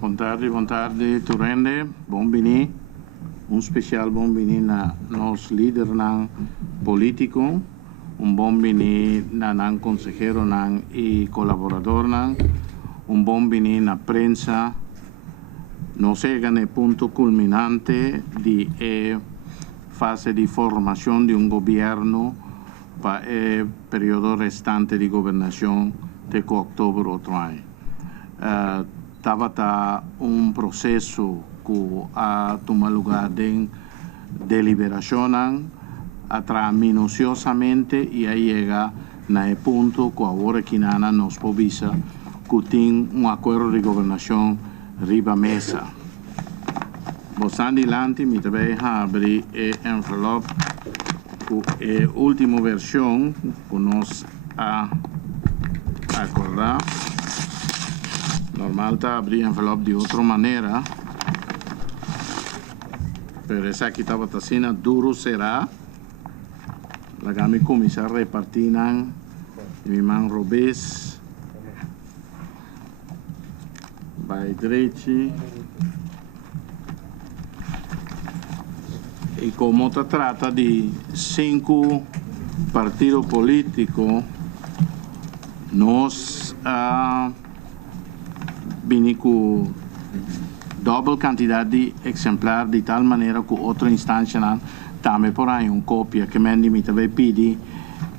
Boa tarde, Turende. Bom-vindo. Especial bom-vindo na nos líder ng político, bom-vindo na ng consejero e colaborador bom-vindo na prensa. Nos llega el punto culminante de fase de formación de un gobierno para el periodo restante de gobernación de octubre otro año. Estaba proceso que toma lugar de deliberación minuciosamente y ahí llega el punto que ahora Quinana nos provisa que tiene un acuerdo de gobernación riba mesa. Vos adelante, me voy a abrir el envelope con la última versión que nos ha acordado. Normal está abrir el envelope de otra manera, pero esa aquí estaba haciendo duro será. La gami comienza a repartir mi man Robes, by Drechi. Y como se trata de 5 partidos políticos, nos viene con doble cantidad de ejemplares de tal manera que otra instancia también por ahí una copia que me pide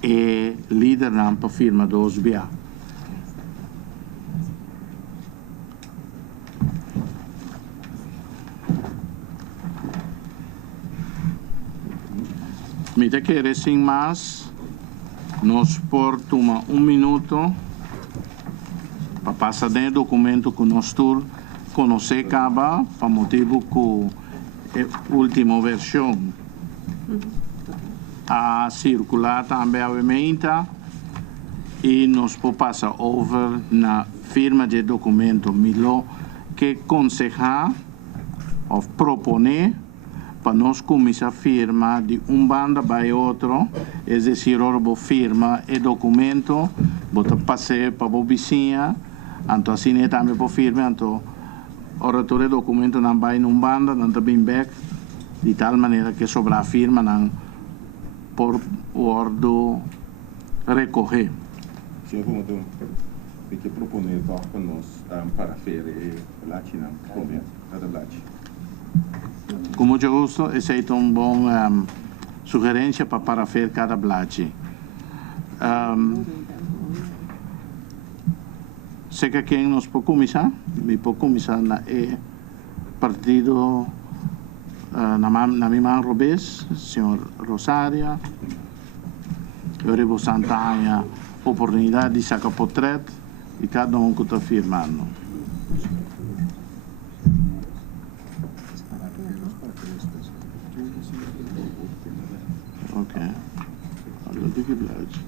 y líder para firma 2 via. Me te quiere sin más, nos por tomar un minuto para pasar el documento que nos conoce acaba para motivo que la última versión a circular también obviamente y nos pasa over na firma de documento milo que aconsejar o proponer para nos começar a firma de banda para outro, é decir, ahora firma e documento, bota passar para a vizinha, então assim também para firma, então ahora todo o documento não vai em banda, não também back, de tal maneira que sobra a firma não por ordem recorrer. Senhor promotor, o que proponer para nós para ferir latina, como cada latina? Com muito gosto, essa é uma boa sugerência para fazer cada bloco. Sei que quem nos pode começar? Me pode começar na partido na minha mão Robes, senhor Rosária. Eu revo Santana oportunidade de sacar portrait de cada que está firmando. Ok, allora di che piace?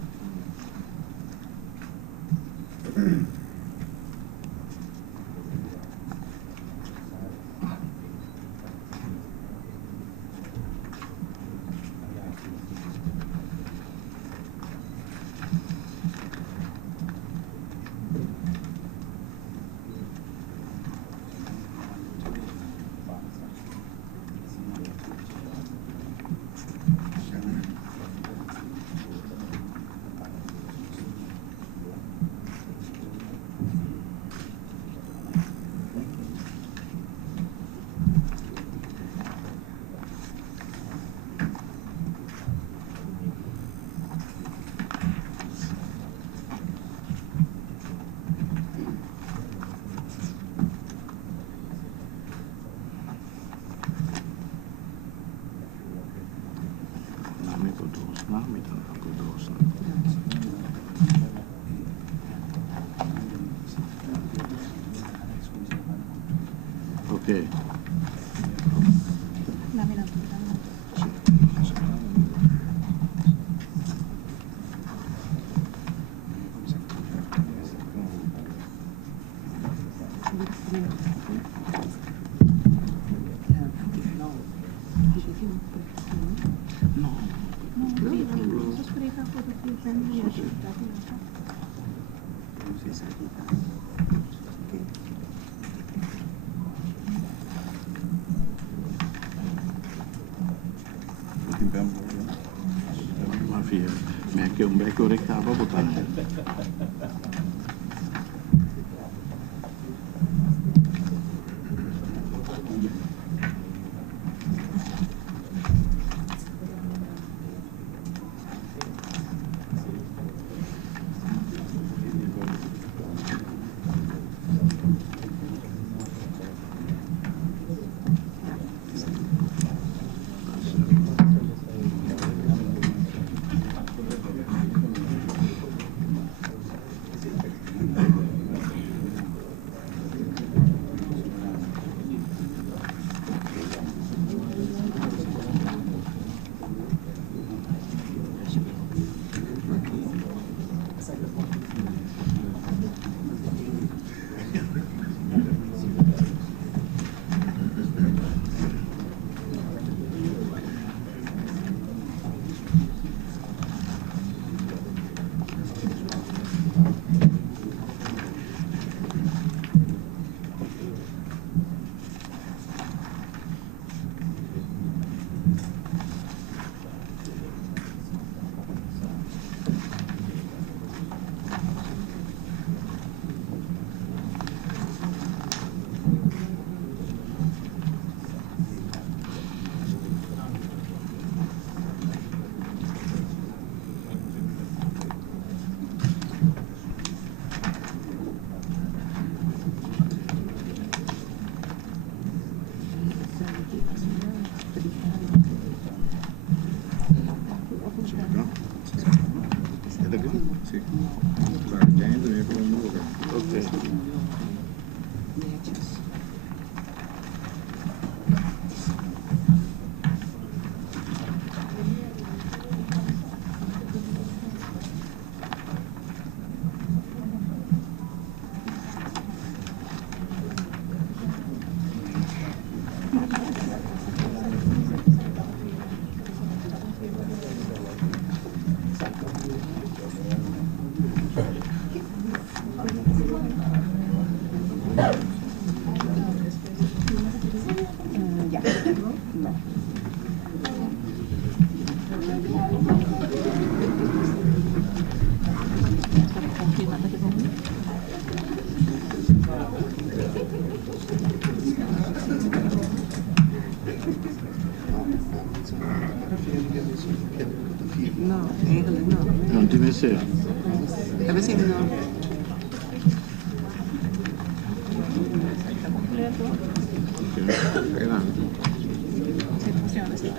Ok. que un vecchio recava votare. No, eigenlijk no. Non ti messe? Hebben ze no. Se funciona, sì.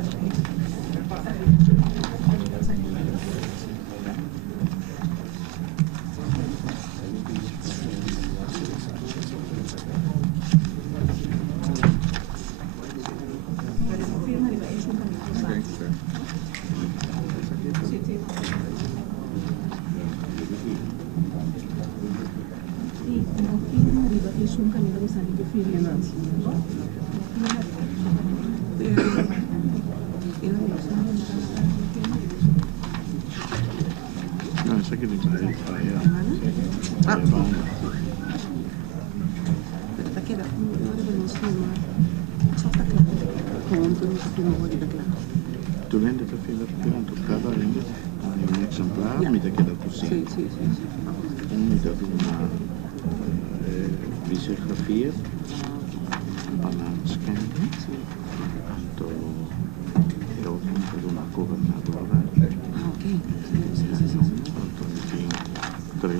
No, esa che rimane Ah. Perché da non sono contro di da Tu lente te fila più toccata lente un exemplar mi da che da così. Sì. Mi da una visografia alla scan. Tanto ero di una governadora. Ah, ok. Sì. Tanto di tre.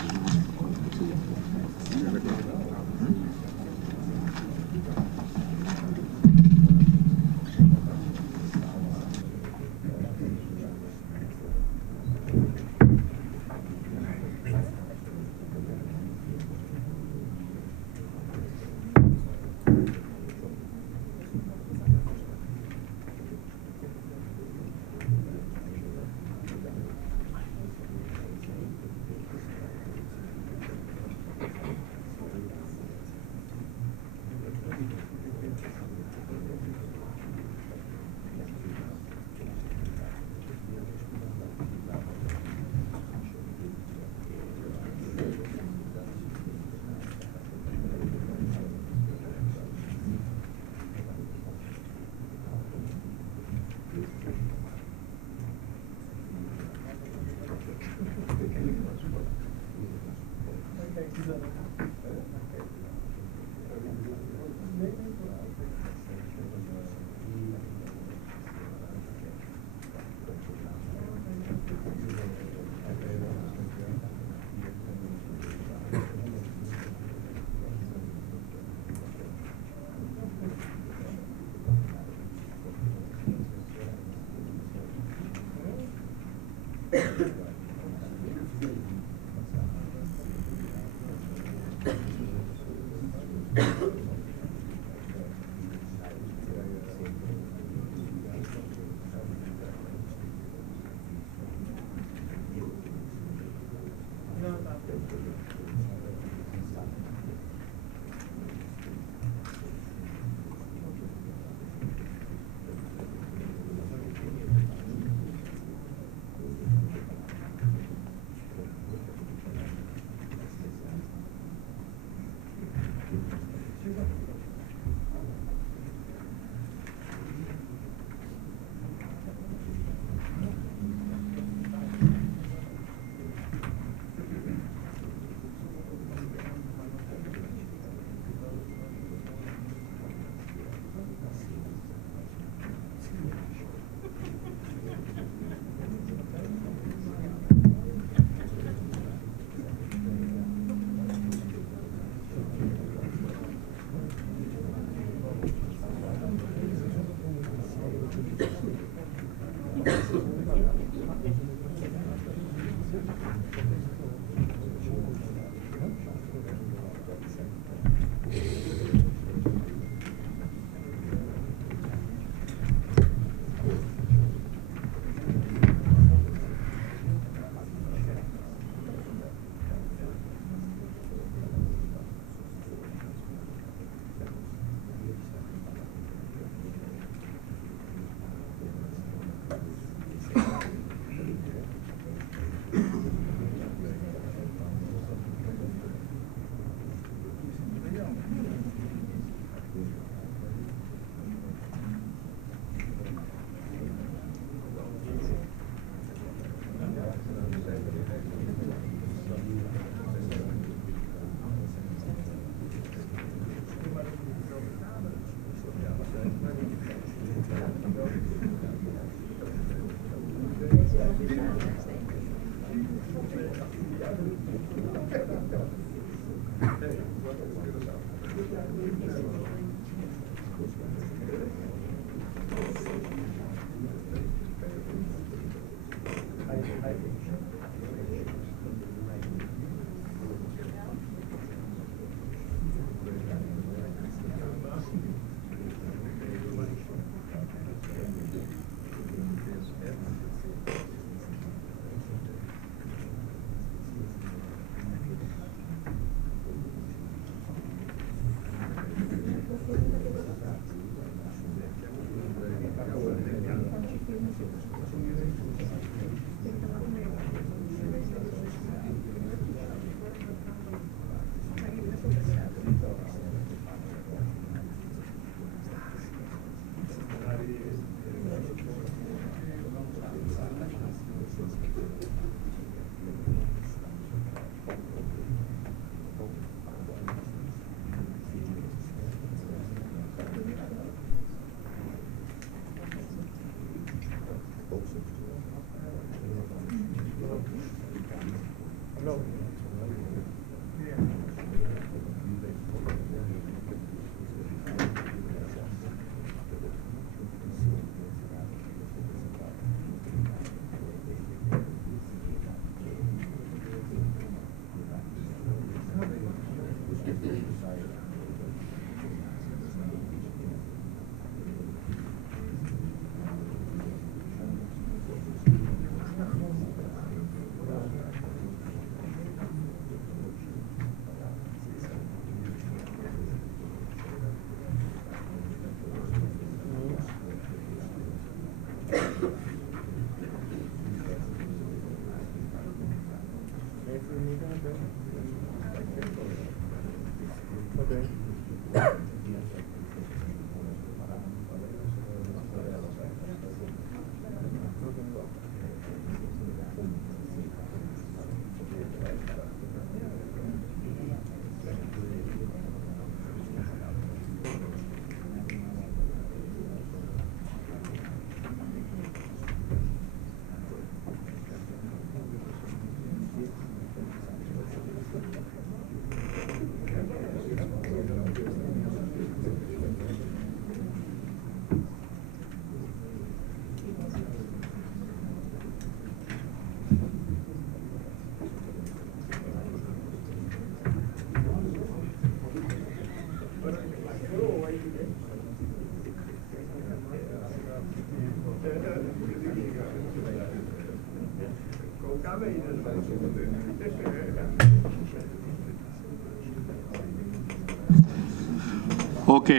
Ok,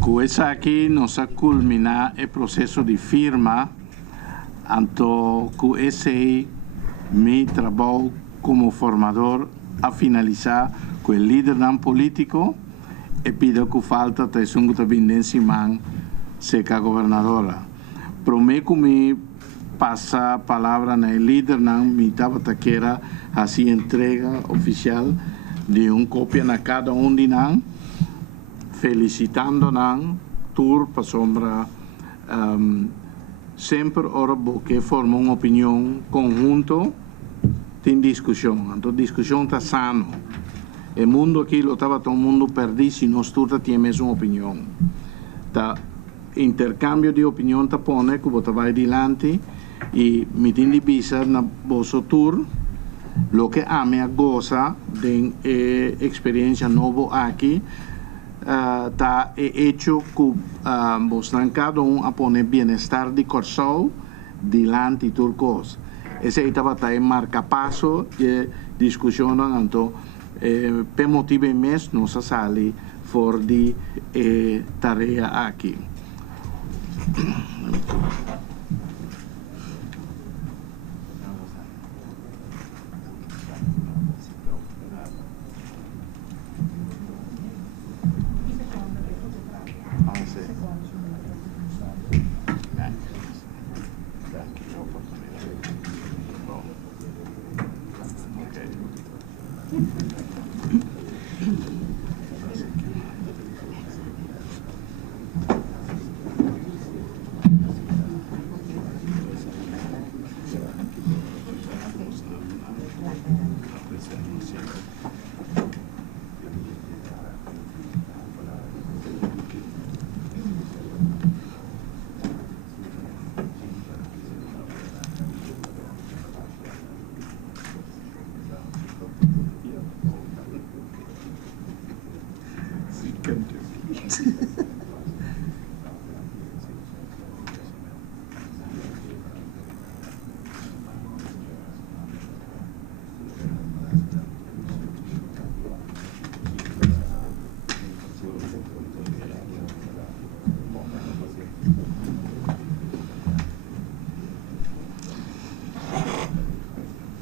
con esa aquí nos ha culminado el proceso de firma, tanto con ese mi trabajo como formador a finalizar con el líder político y pido que falta de un man seca gobernadora. Prometo me pasa palabra en el líder mi tabataquera así entrega oficial de un copia a cada uno de nan, felicitando nan tour para sombra sempre ora que forma una opinión conjunto sin discusión. Entonces discusión está sano. El mundo aquí lo estaba todo el mundo perdido si no tú tienes una opinión. Ta intercambio de opinión te pone que vos va adelante y mi divisa na vosso tour lo que ame a goza de experiencia nuevo aquí está hecho que vos cada uno a poner bienestar de Corsou delante de turcos. Ese estaba en marcapaso de discusión entonces per motivo mes no se sale for de tarea aquí.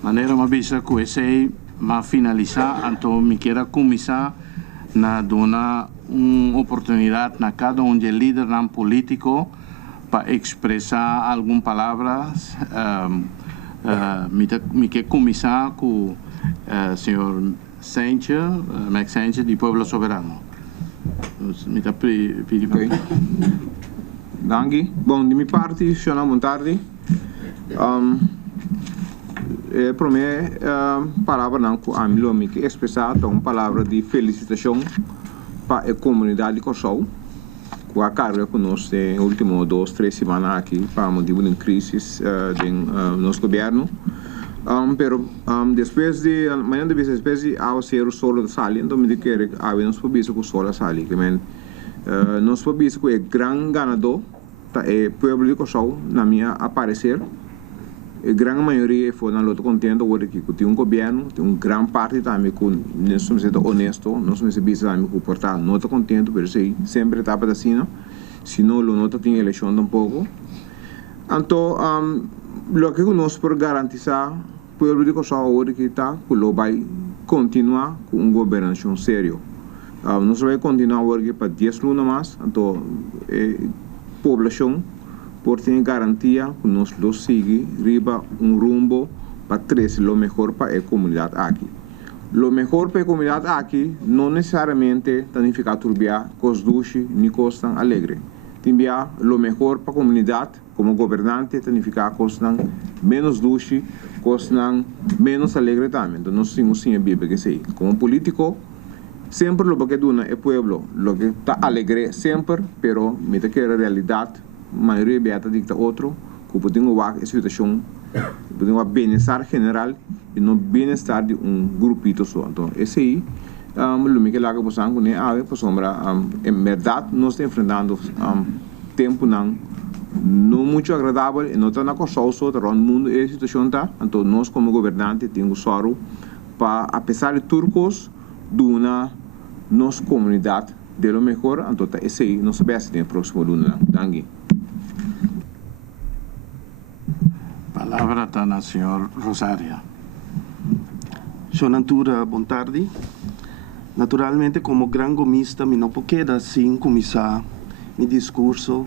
Manera ma bisa que ese ma finalizar anto me quiera comisar na dona una oportunidad na cada un de líder político para expresar algunas palabras me quiero comisar con señor Sánchez, Max Sánchez de Pueblo Soberano. Me está pidiendo. Okay. Danke. Bom, de minha parte, Shona Montardi. Para mim, palavra não com a mim que expressar uma palavra de felicitação para a comunidade de Corsou, com a carga que nós temos nos últimos 2-3 semanas aqui para motivo de crise do nosso governo. Pero depois de manhã de vez depois de ao ser o solo de sali, então me quer haver nos pobres com solo sali, que men nos pobres com é grande ganador, tá é povo de Corsou na minha aparecer. A grande maioria foi na luta contente hoje que tem governo, tem grande parte também que nós somos honesto, nós somos bis também que portar nota contente, pero sei sempre está para assim, se não lo nota tem eleição um pouco. Então, lo que nós por garantizar o povo de Corsou hoje que está, que lo vai continuar com governação sério. Nós vai continuar hoje para 10 anos mais, então população por ter garantia que nós lo sigue riba rumbo para trazer lo mejor para a comunidade aqui. Lo mejor para a comunidade aqui não necessariamente significa turbiar cos duche ni cos tan alegre. Timbia lo mejor para a comunidade como governante significa cos tan menos duche, cos tan menos alegre também. Então nós temos sim a Bíblia que sei. Como político sempre lo que duna é pueblo, lo que está alegre sempre, pero me te quer realidade maioria beata dicta outro, que pode ter a situação, pode ter bem-estar general e não bem-estar de grupito só. Então, esse aí, o que lá que você não é, por sombra, em verdade, nós estamos enfrentando tempo não não muito agradável e não está na coisa todo o mundo é a situação tá então nós como governante temos soro para apesar de turcos duna nossa comunidade de lo melhor então tá esse aí não sabe se tem próximo luna dangue Palavra está na senhora Rosária. Natura, boa tarde. Naturalmente, como gran gomista, me não queda assim começar meu discurso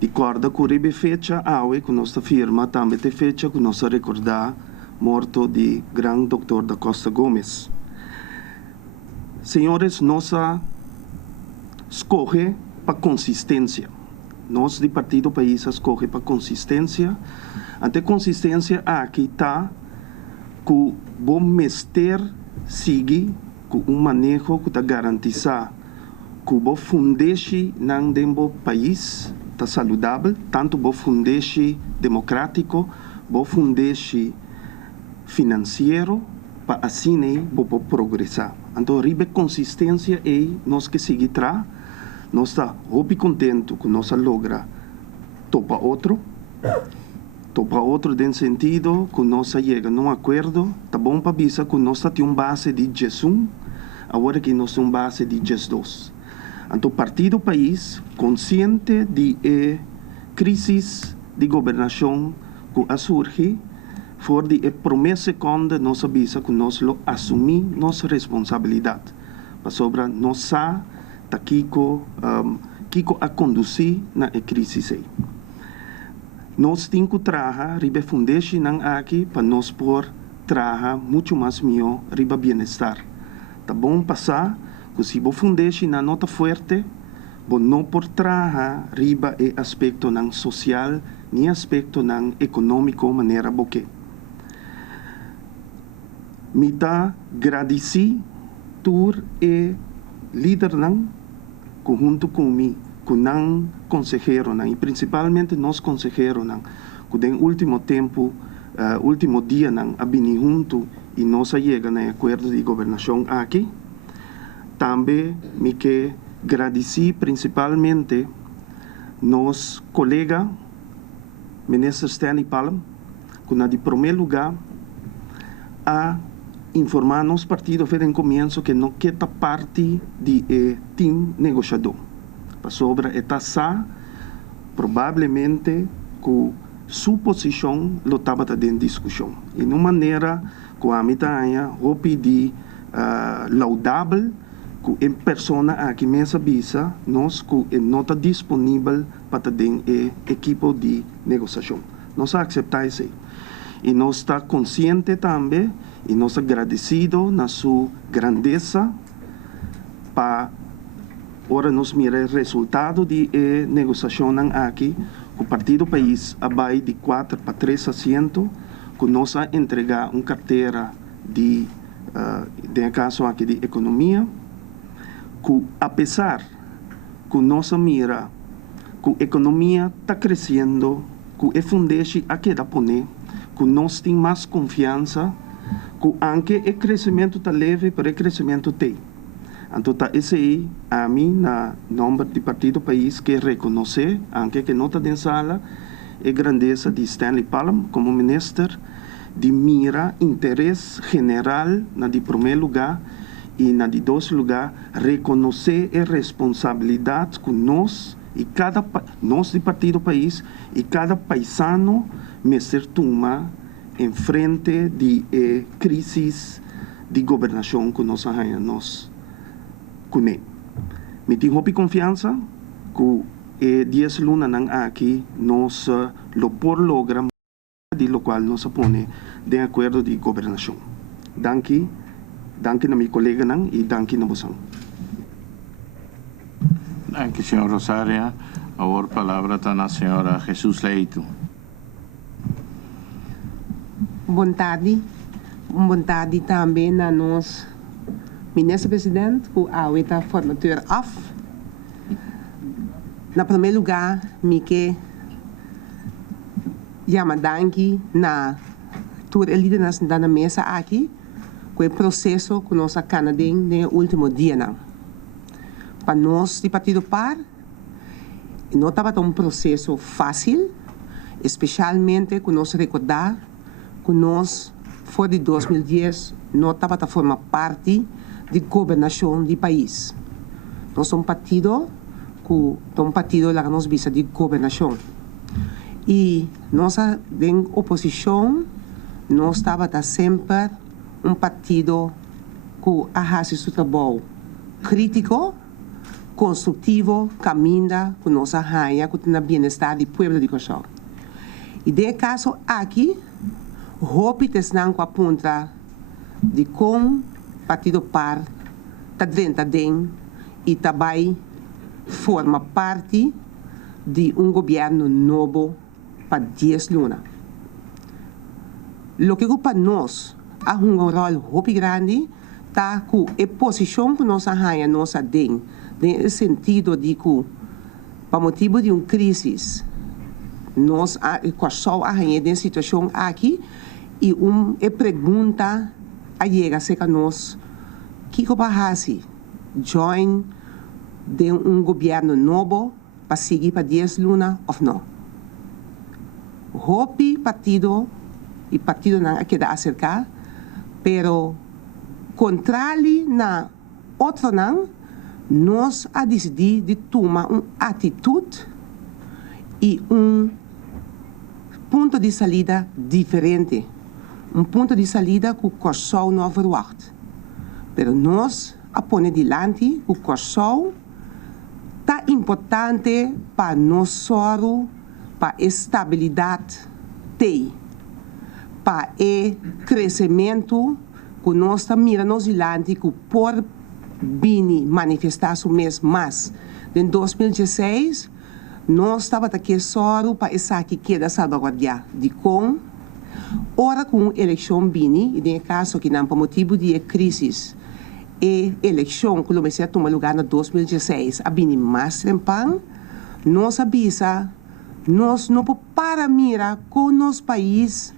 de corda com a fecha que nossa firma também tem fecha que nós recordar morto de gran Dr. da Costa Gomes. Senhores, nossa escolhe para consistência. Nós, de Partido País, escolhe para consistência. Ante consistência, aqui está que o bom mestre siga com manejo que está garantizar que o bom fundeixe não dembo país está saudável, tanto o bom fundeixe democrático, bom fundeixe financeiro, para assim bom progressar. Então, ribe consistência é nós que seguir tra, nós está muito contente que nós logra topa outro no sentido que nós chega num acordo, tá bom para avisar que nós temos base de GES1, agora que nós temos base de GES2. Então, o Partido País, consciente de crise de governação que surge, for de promessa quando nós avisa que nós assumir nossa responsabilidade, para sobre nós tá kiko a conduzir na crise aí. Nós temos que trabalhar riba fundeixe não aqui para nós por trabalhar muito mais melhor riba bem-estar. Tá bom passar que se o fundeixe não está forte, não por trabalhar riba aspecto não social nem aspecto não econômico maneira boque. Me dá agradecer tur líder não junto comigo que não consejero não e principalmente nós consejero não que no último tempo último dia não abini junto e nós chega na acordo de governação aqui também me que agradecer principalmente nos colega ministro Stanley Palm que na de primeiro lugar a informar nos partido fez em começo que não quer parte de time negociador sobre esta sa provavelmente que sua posição lo estava em discussão e de uma maneira que a mitad hope de laudável que em persona aqui mesmo visa nós que não está disponível para ter equipo de negociação nós aceitamos isso e nós está consciente também e nós agradecido na sua grandeza para ora nos mira o resultado de negociação aqui, o Partido País abai de 4 para 3 assentos, que nós a entregar uma carteira de caso aqui de economia, que apesar que nós mira que a economia está crescendo, que é fundeixe aqui da poner, que nós temos mais confiança, que aunque o crescimento está leve, mas o crescimento tem. Então, esse aí, a mim, na nome do Partido País, que reconhecer, aunque que não está em sala, a grandeza de Stanley Palm como ministro, de mira interesse general, na de primeiro lugar, e na de dois lugar, reconhecer a responsabilidade que nós, nós do Partido País, e cada paisano, mestre toma em frente de crises de governação que nós temos. Me tenho confiança que 10 lunas aqui nós lo por logra de lo qual nós põe de acordo de governação. Danke na meu colega e danke na você. Danke, senhor Rosária. Agora a palavra está na senhora Jesus Leito. Boa tarde também na nós. Minister-president, que a formateur af. Na primeiro lugar, me que chama danke na toda a liderança da mesa aqui, com o processo que nós canadenses no último dia. Para nós, de Partido Par, Não estava um processo fácil, especialmente quando nós recordar que nós, fora de 2010, não estava a formar parte da governação do país. Nós somos um partido lá que nos visa de governação. E nós, em oposição, nós estava sempre um partido que faz seu trabalho crítico, construtivo, caminha com nossa raia, com o bem-estar do povo de Coxó. E nesse caso aqui, hope que não aponta de como partido par está dentro e também forma parte de governo novo para 10 lunas. O que para nós há rol hope grande, está com a posição que nós raia nossa tem, no sentido de que, por motivo de crise, nós só arranha de situação aqui e pergunta a chega a nós que vai fazer join de governo novo para seguir para 10 lunas ou não. Hope partido não queda acercar, pero contrário na outro não, nós a decidir de tomar atitude e ponto de saída diferente. Ponto de saída que o Coxó não verwacht. Pero nós a pôr diante o Coxó está importante para nós só, para a estabilidade, para o crescimento que nós estamos mirando diante que por vir manifestar-se mesmo mais. Em 2016, nós estávamos aqui só para essa que queda salvaguardar de com. Ora com a eleição vini, e no caso que não por motivo de crise, a eleição que comecei a tomar lugar em 2016, a vini mais trempang, nós avisa, nós não para mirar com nosso país,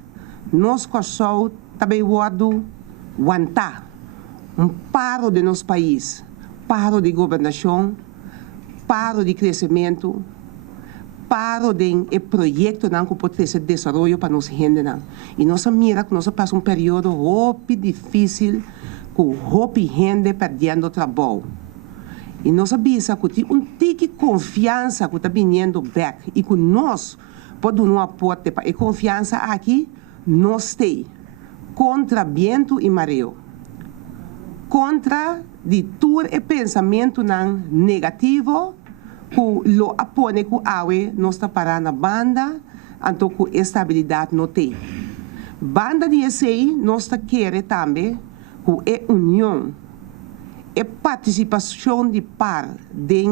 nós Coxó também guardo aguentar paro de nosso país, paro de governação, paro de crescimento, paro de projeto que pode ser desenvolvido para nossa gente. E nós mira que nós passamos período muito difícil, com muita gente perdendo trabalho. E nós avisa que tem confiança que está vindo back e que nós podemos dar um aporte para a confiança aqui, nós temos contra vento e mareo. Contra de todo o pensamento negativo que lo apone que awe nós está parando na banda, então que estabilidade não tem. Banda de ECI nós está querer também que a união, a participação de par de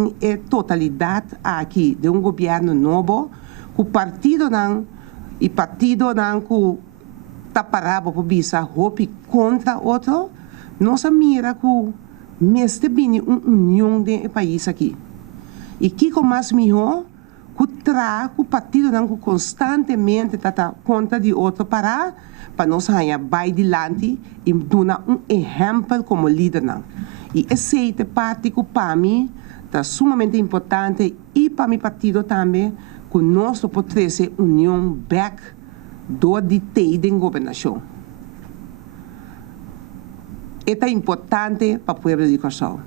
totalidade aqui de governo novo, que o partido não e partido não que está parado para visa hope contra outro. Nós mira que mestre bem união do país aqui. E que com mais melhor, que traz o partido não constantemente está contra de outro para nós ganhar vai dilante e dar exemplo como líder não. E esse parte que para mim está sumamente importante e para meu partido também que nós podemos ter união back do de ter governação. É importante para o povo de Coxó.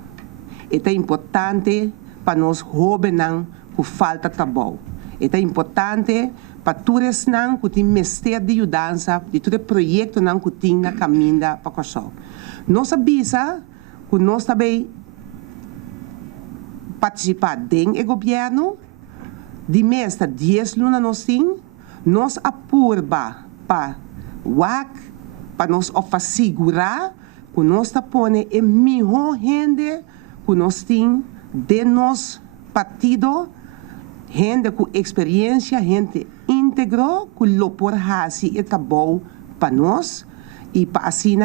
É importante para nós jovens que falta trabalho. É importante para todos que têm mestre de ajudança, de todo projeto que têm na caminho para Coxó. Nós avisa que nós também participar do governo, de mês 10 lunas nós temos, nós apurba para nós assegurar que nós está pondo a melhor gente que nós temos de nosso partido, gente com experiência, gente íntegra, que lo por fazer o trabalho para nós e para assim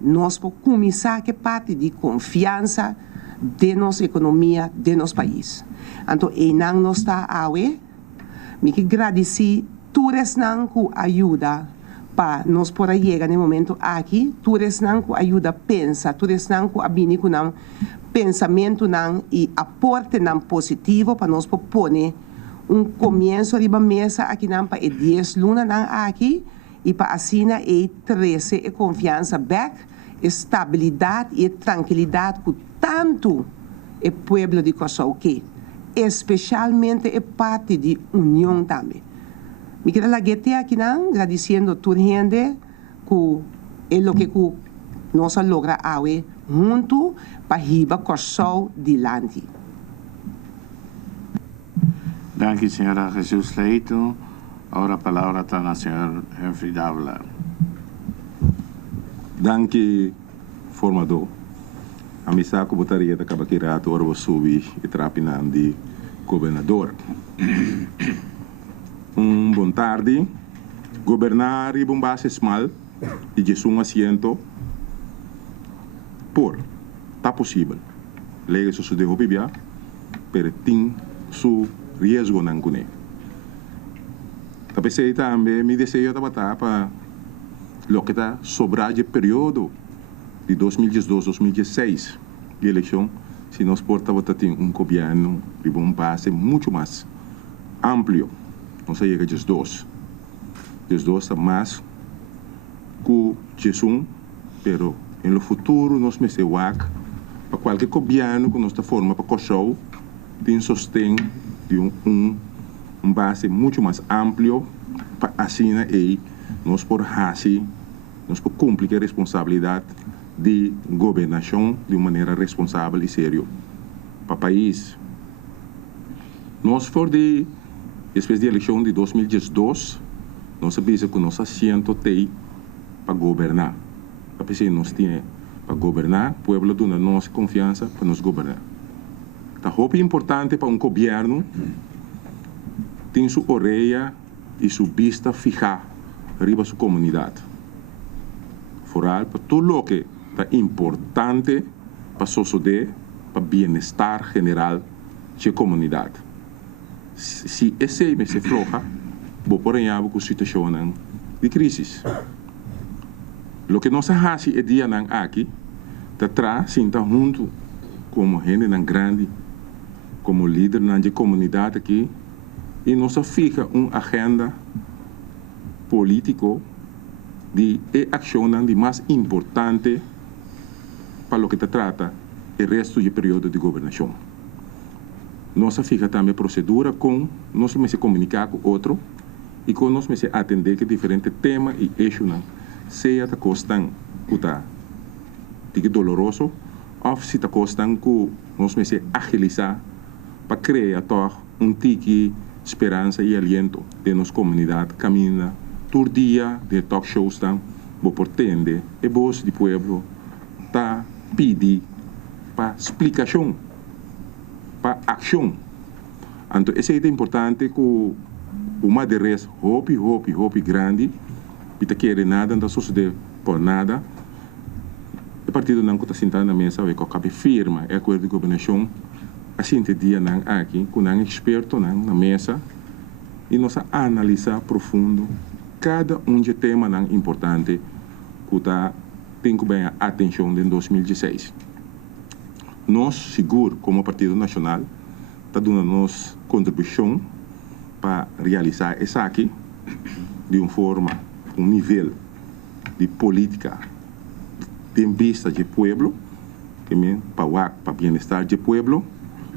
nós podemos começar a parte de confiança de nossa economia, de nosso país. Então, não nós está aí, me agradecer todos que ajuda para nós poder chegar no momento aqui, todos que ajuda a pensar, todos que abinem com pensamento e aporte positivo para nós poner comienzo de mesa aqui para 10 lunas aqui e para assim 13 confiança back, estabilidade e tranquilidade com tanto o pueblo de Kosovo que especialmente é parte de união também. Me quero laguete aqui agradecendo a toda gente que é o que nós logra hoje junto para ir Kosovo adiante. Danke, señora Jesús Leito. Ahora palabra está la señora Humphrey Dávila. Danke, formador. A missa que botaria da Cabakirato, ora vou subir e trapinando de governador. Bom tarde. Governar e bombas esmal e de um assento por tá possível. Lega isso de hobibia, pero tem su riesgo não cune. Tapi saya também me desejo para lo que está sobrar de período de 2012-2016 de eleição, se nós portamos governo de uma base muito mais amplo, não sei que os dois está mais que Jesus, pero no futuro nós me para qualquer governo que nós está forma para Kosovo tem sostém de base muito mais amplo para assim nós por cumprir a responsabilidade de governação de uma maneira responsável e séria para o país. Nós for de espécie de eleição de 2012, nós sabemos que nós assento tem para governar. A pessoa nós tem para governar, o povo dá nossa confiança para nos governar. Tá roupa importante para governo tem sua orelha e sua vista fija arriba sua comunidade. Foral para tudo o que é importante para a sociedade, para o bem-estar general da comunidade. Se esse mês se floja, vou por aí com a situação de crise. O que nós fazemos é dia aqui, está atrás, sinta junto como gente grande, como líder da comunidade aqui, e nós fica uma agenda político de ação de mais importante para o que se trata o resto do período de governação. Nós fica também procedura com nós me se comunicar com outro e com nós me se atender que diferentes temas e eixos seja da costan que tá doloroso ou se da costan que nós me se agilizar para criar tique esperança e aliento de nossa comunidade caminha todo dia de talk shows vou portende e voz do povo tá pedir para explicação para ação. Então, isso é importante que uma de res hope grande e tá querendo nada não suceder por nada. O partido não está sentado na mesa vai colocar firma é acordo de governação assim te dia não aqui com um experto na mesa e nós analisar profundo cada de tema não importante que tá tem que bem a atenção em 2016. Nós, seguro, como Partido Nacional, está dando nossa contribuição para realizar isso aqui de uma forma, nível de política de vista do povo, para o bem-estar do povo,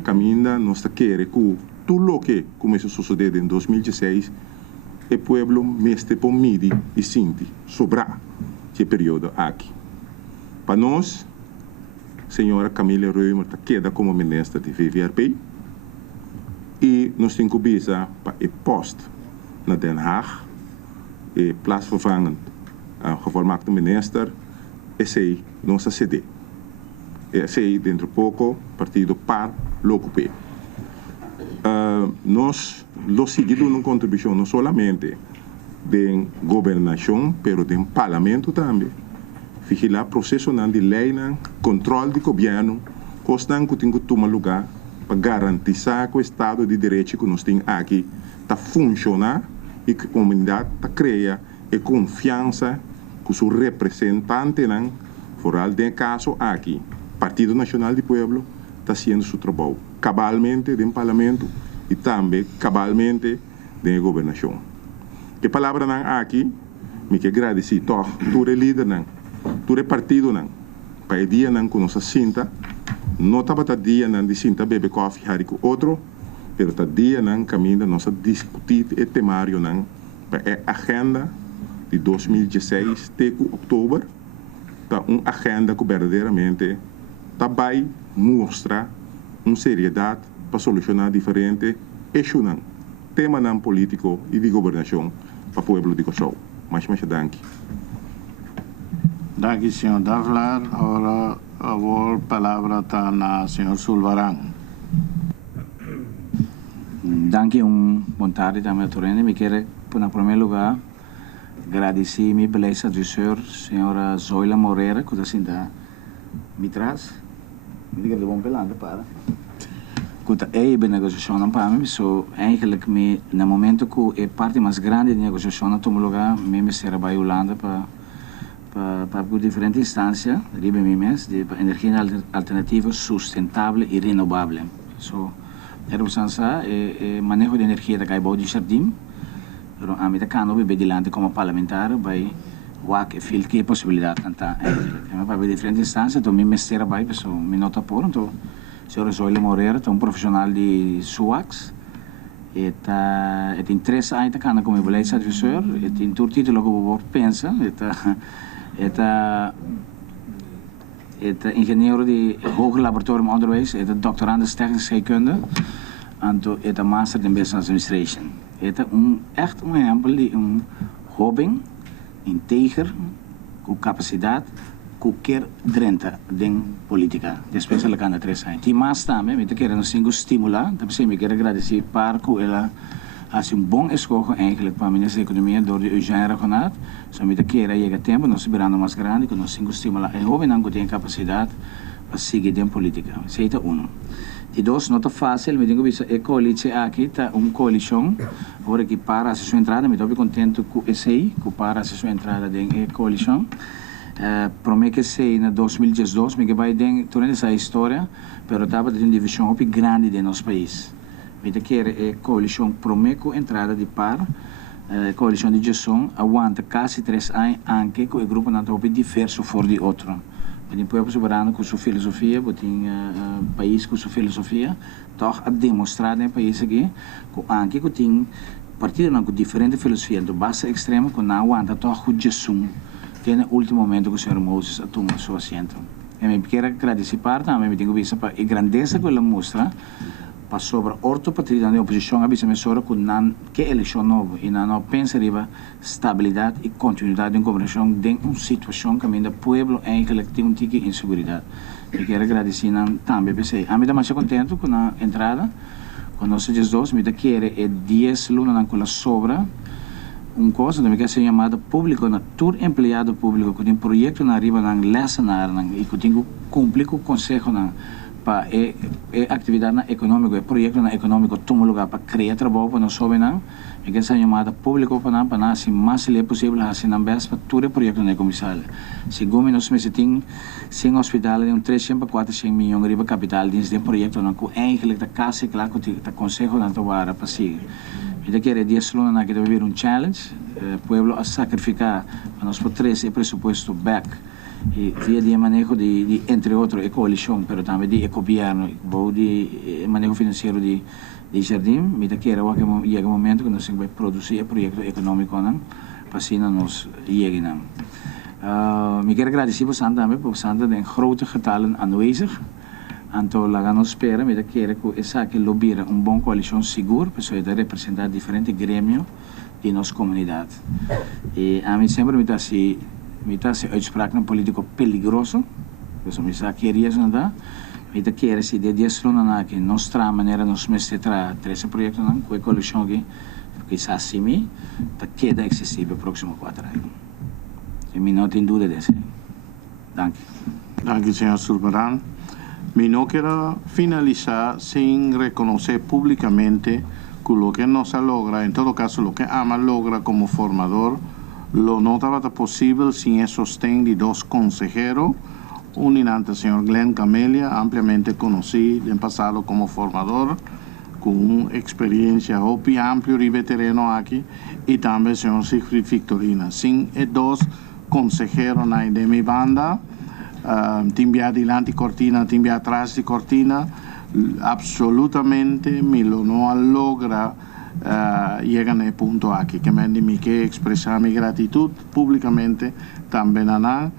caminha nós queremos que tudo o que começou a suceder em 2016, o povo mestre por midi e sinti sobrar esse período aqui. Para nós, senhora Camila Reumer queda como ministra de VVRP e nós temos que visar para o posto na Den Haag e plaatsvervangend gevolmagde minister esse nossa CD. Esse dentro pouco partido par locupe. Nós lo seguimos uma contribuição não somente de governação, pero de parlamento também. Vigilar o processo de lei, controle de governo, costan que tem que tomar lugar para garantizar que o Estado de Direito que nós temos aqui está funcionar e que a comunidade está cria e confiança que o representante foral de caso aqui, Partido Nacional do Povo, está haciendo su trabajo cabalmente del Parlamento y también cabalmente de la gobernación. ¿Qué palabra nan aquí? Me que agradecer todo, tu líder nan, tu partido nan, para el día nan con nuestra cinta, no estaba el día nan de cinta bebe coffee hari con otro, pero el día nan camina nos a discutir el temario nan para a agenda de 2016 de octubre, está una agenda que verdaderamente também mostra uma seriedade para solucionar diferentes issues, temas político e de governação para o povo de Kosovo. Mais danke. Danke, senhor Davlar. Agora a palavra está na senhor Sulvarán. Danke, boa tarde também a todos. Me quero, em primeiro lugar, agradecer a minha beleza advisor, senhora Zoila Moreira, que está sendo me traz. Me diga de bom pelante para. Kuta bij negociação não para mim, so eigenlijk me no momento que a parte mais grande de negociação não toma lugar, me será para a Holanda para diferentes instâncias, ribe mes de energia alternativa, sustentável e renovável. So era o manejo de energia da Caibo de Jardim, pero a mim da cano be dilante como parlamentar vai WAC feel que possibilidade tanta para diferentes instâncias, então me será para pessoa me nota por então senhora Zoila Moreira, é profissional de SUAX. Tem 3 anos como beleidsadviseur. Tem todo título que eu penso. Engenheiro de hoger laboratorium onderwijs. Doctorandus technische scheikunde. En master in business administration. Echt een exempel die een hobby, integer, com capacidade, qualquer drenta de política, depois ela canta 3 anos. E mais também, eu quero nos estimular, também eu quero agradecer para que ela faz bom escolha eigenlijk para a ministra da Economia, door de Eugênia Raconat. So eu quero chegar tempo, nós virando mais grande, que nós estimular. E jovem não tem capacidade para seguir em política. Isso é um. E 2, não está fácil, eu digo que a coalição aqui está uma coalição, agora que para a sua entrada, eu estou contente com esse aí, que para a sua entrada da coalição. Prometo que sei em 2012, me vai dar toda essa história, mas estava de uma divisão muito grande de nosso país. Eu quero a coalição prometo entrada de par, a coalição de gestão aguenta quase 3 anos, anche com o grupo não está diverso fora de outro. O povo soberano com sua filosofia, tem país com sua filosofia, então a demonstrar no país aqui, anche que tem partido com diferente filosofia, do base extremo, que não aguenta então com gestão. No último momento que o senhor Moses tomou seu assento. Eu quero agradecer também, eu tenho visto para a grandeza que ela mostra para sobre a ortopatrida da oposição, a vice que eleição nova e não pensa em estabilidade e continuidade de governação de uma situação que o povo eigenlijk tem tique insegurança. Eu quero agradecer também, a mim estou mais contente com a entrada, com nós dois, eu quero 10 lunas com a sobra, coisa também que é chamada público, todo empregado público que tem projeto na riba na lecionar e que tem que cumprir com o conselho para a atividade econômica, o projeto econômico toma lugar para criar trabalho para nós jovens, e que é chamada público para nós, se mais é possível, assim não basta para todo o projeto comercial. Segundo nós tem 100 hospitais, tem 300 a 400 milhões de riba capital dentro de projeto que eigenlijk da casa claro que o conselho não tomara para seguir. Eu quero 10 lunas que deve haver challenge, o povo a sacrificar para nós por 3 presupuesto back, e via de manejo de entre outros, a coalição, mas também de governo, de manejo financeiro de jardim, eu quero que chegue o momento que nós vamos produzir projeto econômico, para assim nós cheguemos. Eu quero agradecer por Santa também, porque Santa tem grote getallen aanwezig. Então, lá nós esperamos, eu quero que essa que lobbyra uma boa coalição segura, para representar diferentes grêmios de nossa comunidade. E a mim sempre me dá essa uitspraak na político peligroso, porque me dá queria não dá. Eu quero se de 10 anos que nós tra maneira nós mestrar 13 projetos com a coalição que está assim, tá queda excessiva próximo 4 anos. E me não tem dúvida disso. Danke. Danke, senhor Sulvarán. Eu não quero finalizar sem reconhecer publicamente que o que nós logra, em todo caso, o que AMA logra como formador, lo no estaba possível sem o sostén de 2 consejeros, un inante, señor Glenn Camelia, ampliamente conocido en pasado como formador, con una experiencia amplia y veterano aquí, y también el señor Sigfrid Victorina. Sin dos consejeros de mi banda, timbia adelante cortina, timbia atrás de cortina, absolutamente me lo no logra llegan al punto aquí, que me que expresar mi gratitud públicamente también a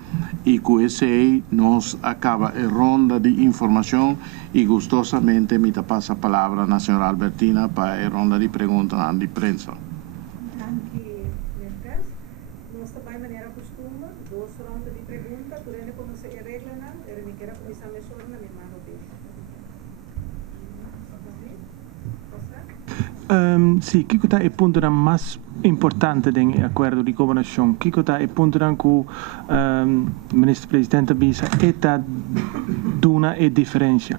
y QSA nos acaba la ronda de información y gustosamente me pasa palabra a la señora Albertina para la ronda de preguntas de prensa. Nossa pai maneira costuma, 2 rondas de perguntas, por ele conhecer a regra não, ele me quer começar a mexer na minha mão dele. Sì, che è il punto più importante dell'accordo di governazione? Che è il punto in cui il ministro presidente Bisa è una differenza?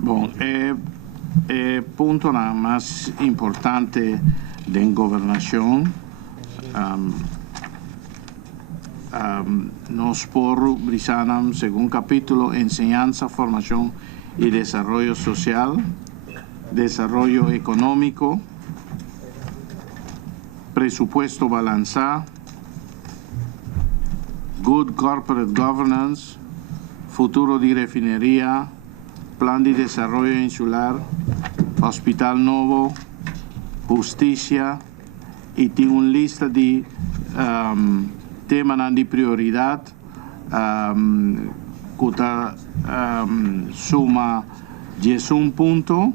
Bom, el punto más importante de gobernación nos por brisanam según capítulo enseñanza, formación y desarrollo social, desarrollo económico, presupuesto balanzado, good corporate governance, futuro de refinería, plan de desarrollo insular, hospital nuevo, justicia, y tiene una lista de temas de prioridad que suma 11 puntos.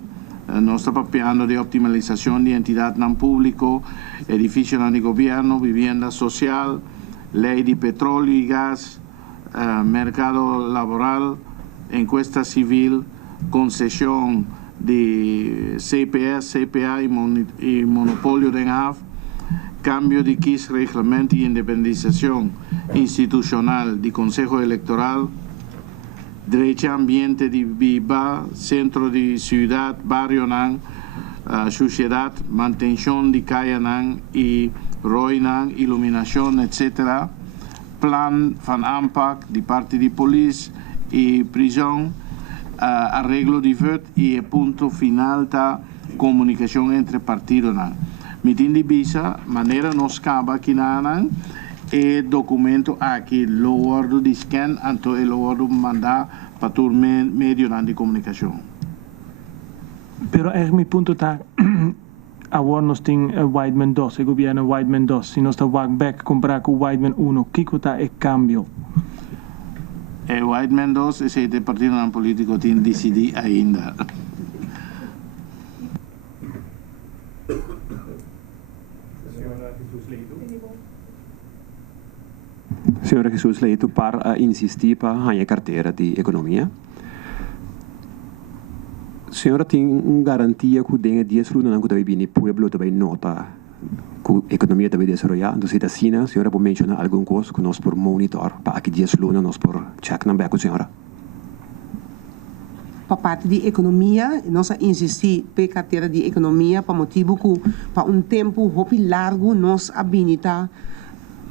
Nos está papeando de optimalización de entidad no público, edificio de gobierno, vivienda social, ley de petróleo y gas, mercado laboral, encuesta civil, concesión de CPS, CPA y monopolio de NAF, cambio de KIS, reglamento y independización institucional de Consejo Electoral, derecho ambiente de viva, centro de ciudad, barrio nan, sociedad, mantención de calle nan y ROI nan, iluminación, etc. Plan van ANPAC de parte de policía y prisión, arreglo de voto y el punto final está comunicación entre partidos. Mitin de visa, manera nos acaba aquí el documento aquí, lo guardo de scan, entonces lo guardo mandar para todo medio de comunicación. Pero mi punto está, ahora nos tiene Whiteman 2, el gobierno Whiteman 2, si nos está back comprar con Whiteman 1, ¿qué está el cambio? El Whiteman 2 es el partido político que tiene decidido ainda. Senhora Jesus Leito, para insistir para a carteira de economia. Senhora tem uma garantia que tem 10 anos que deve vir no pueblo deve nota que a economia deve desenvolver. Então, se assim, a senhora pode mencionar alguma coisa que nós por monitor para que 10 anos nós por check na beco, senhora. Para parte de economia, nós insistir para a carteira de economia para motivo que para tempo largo nós habilita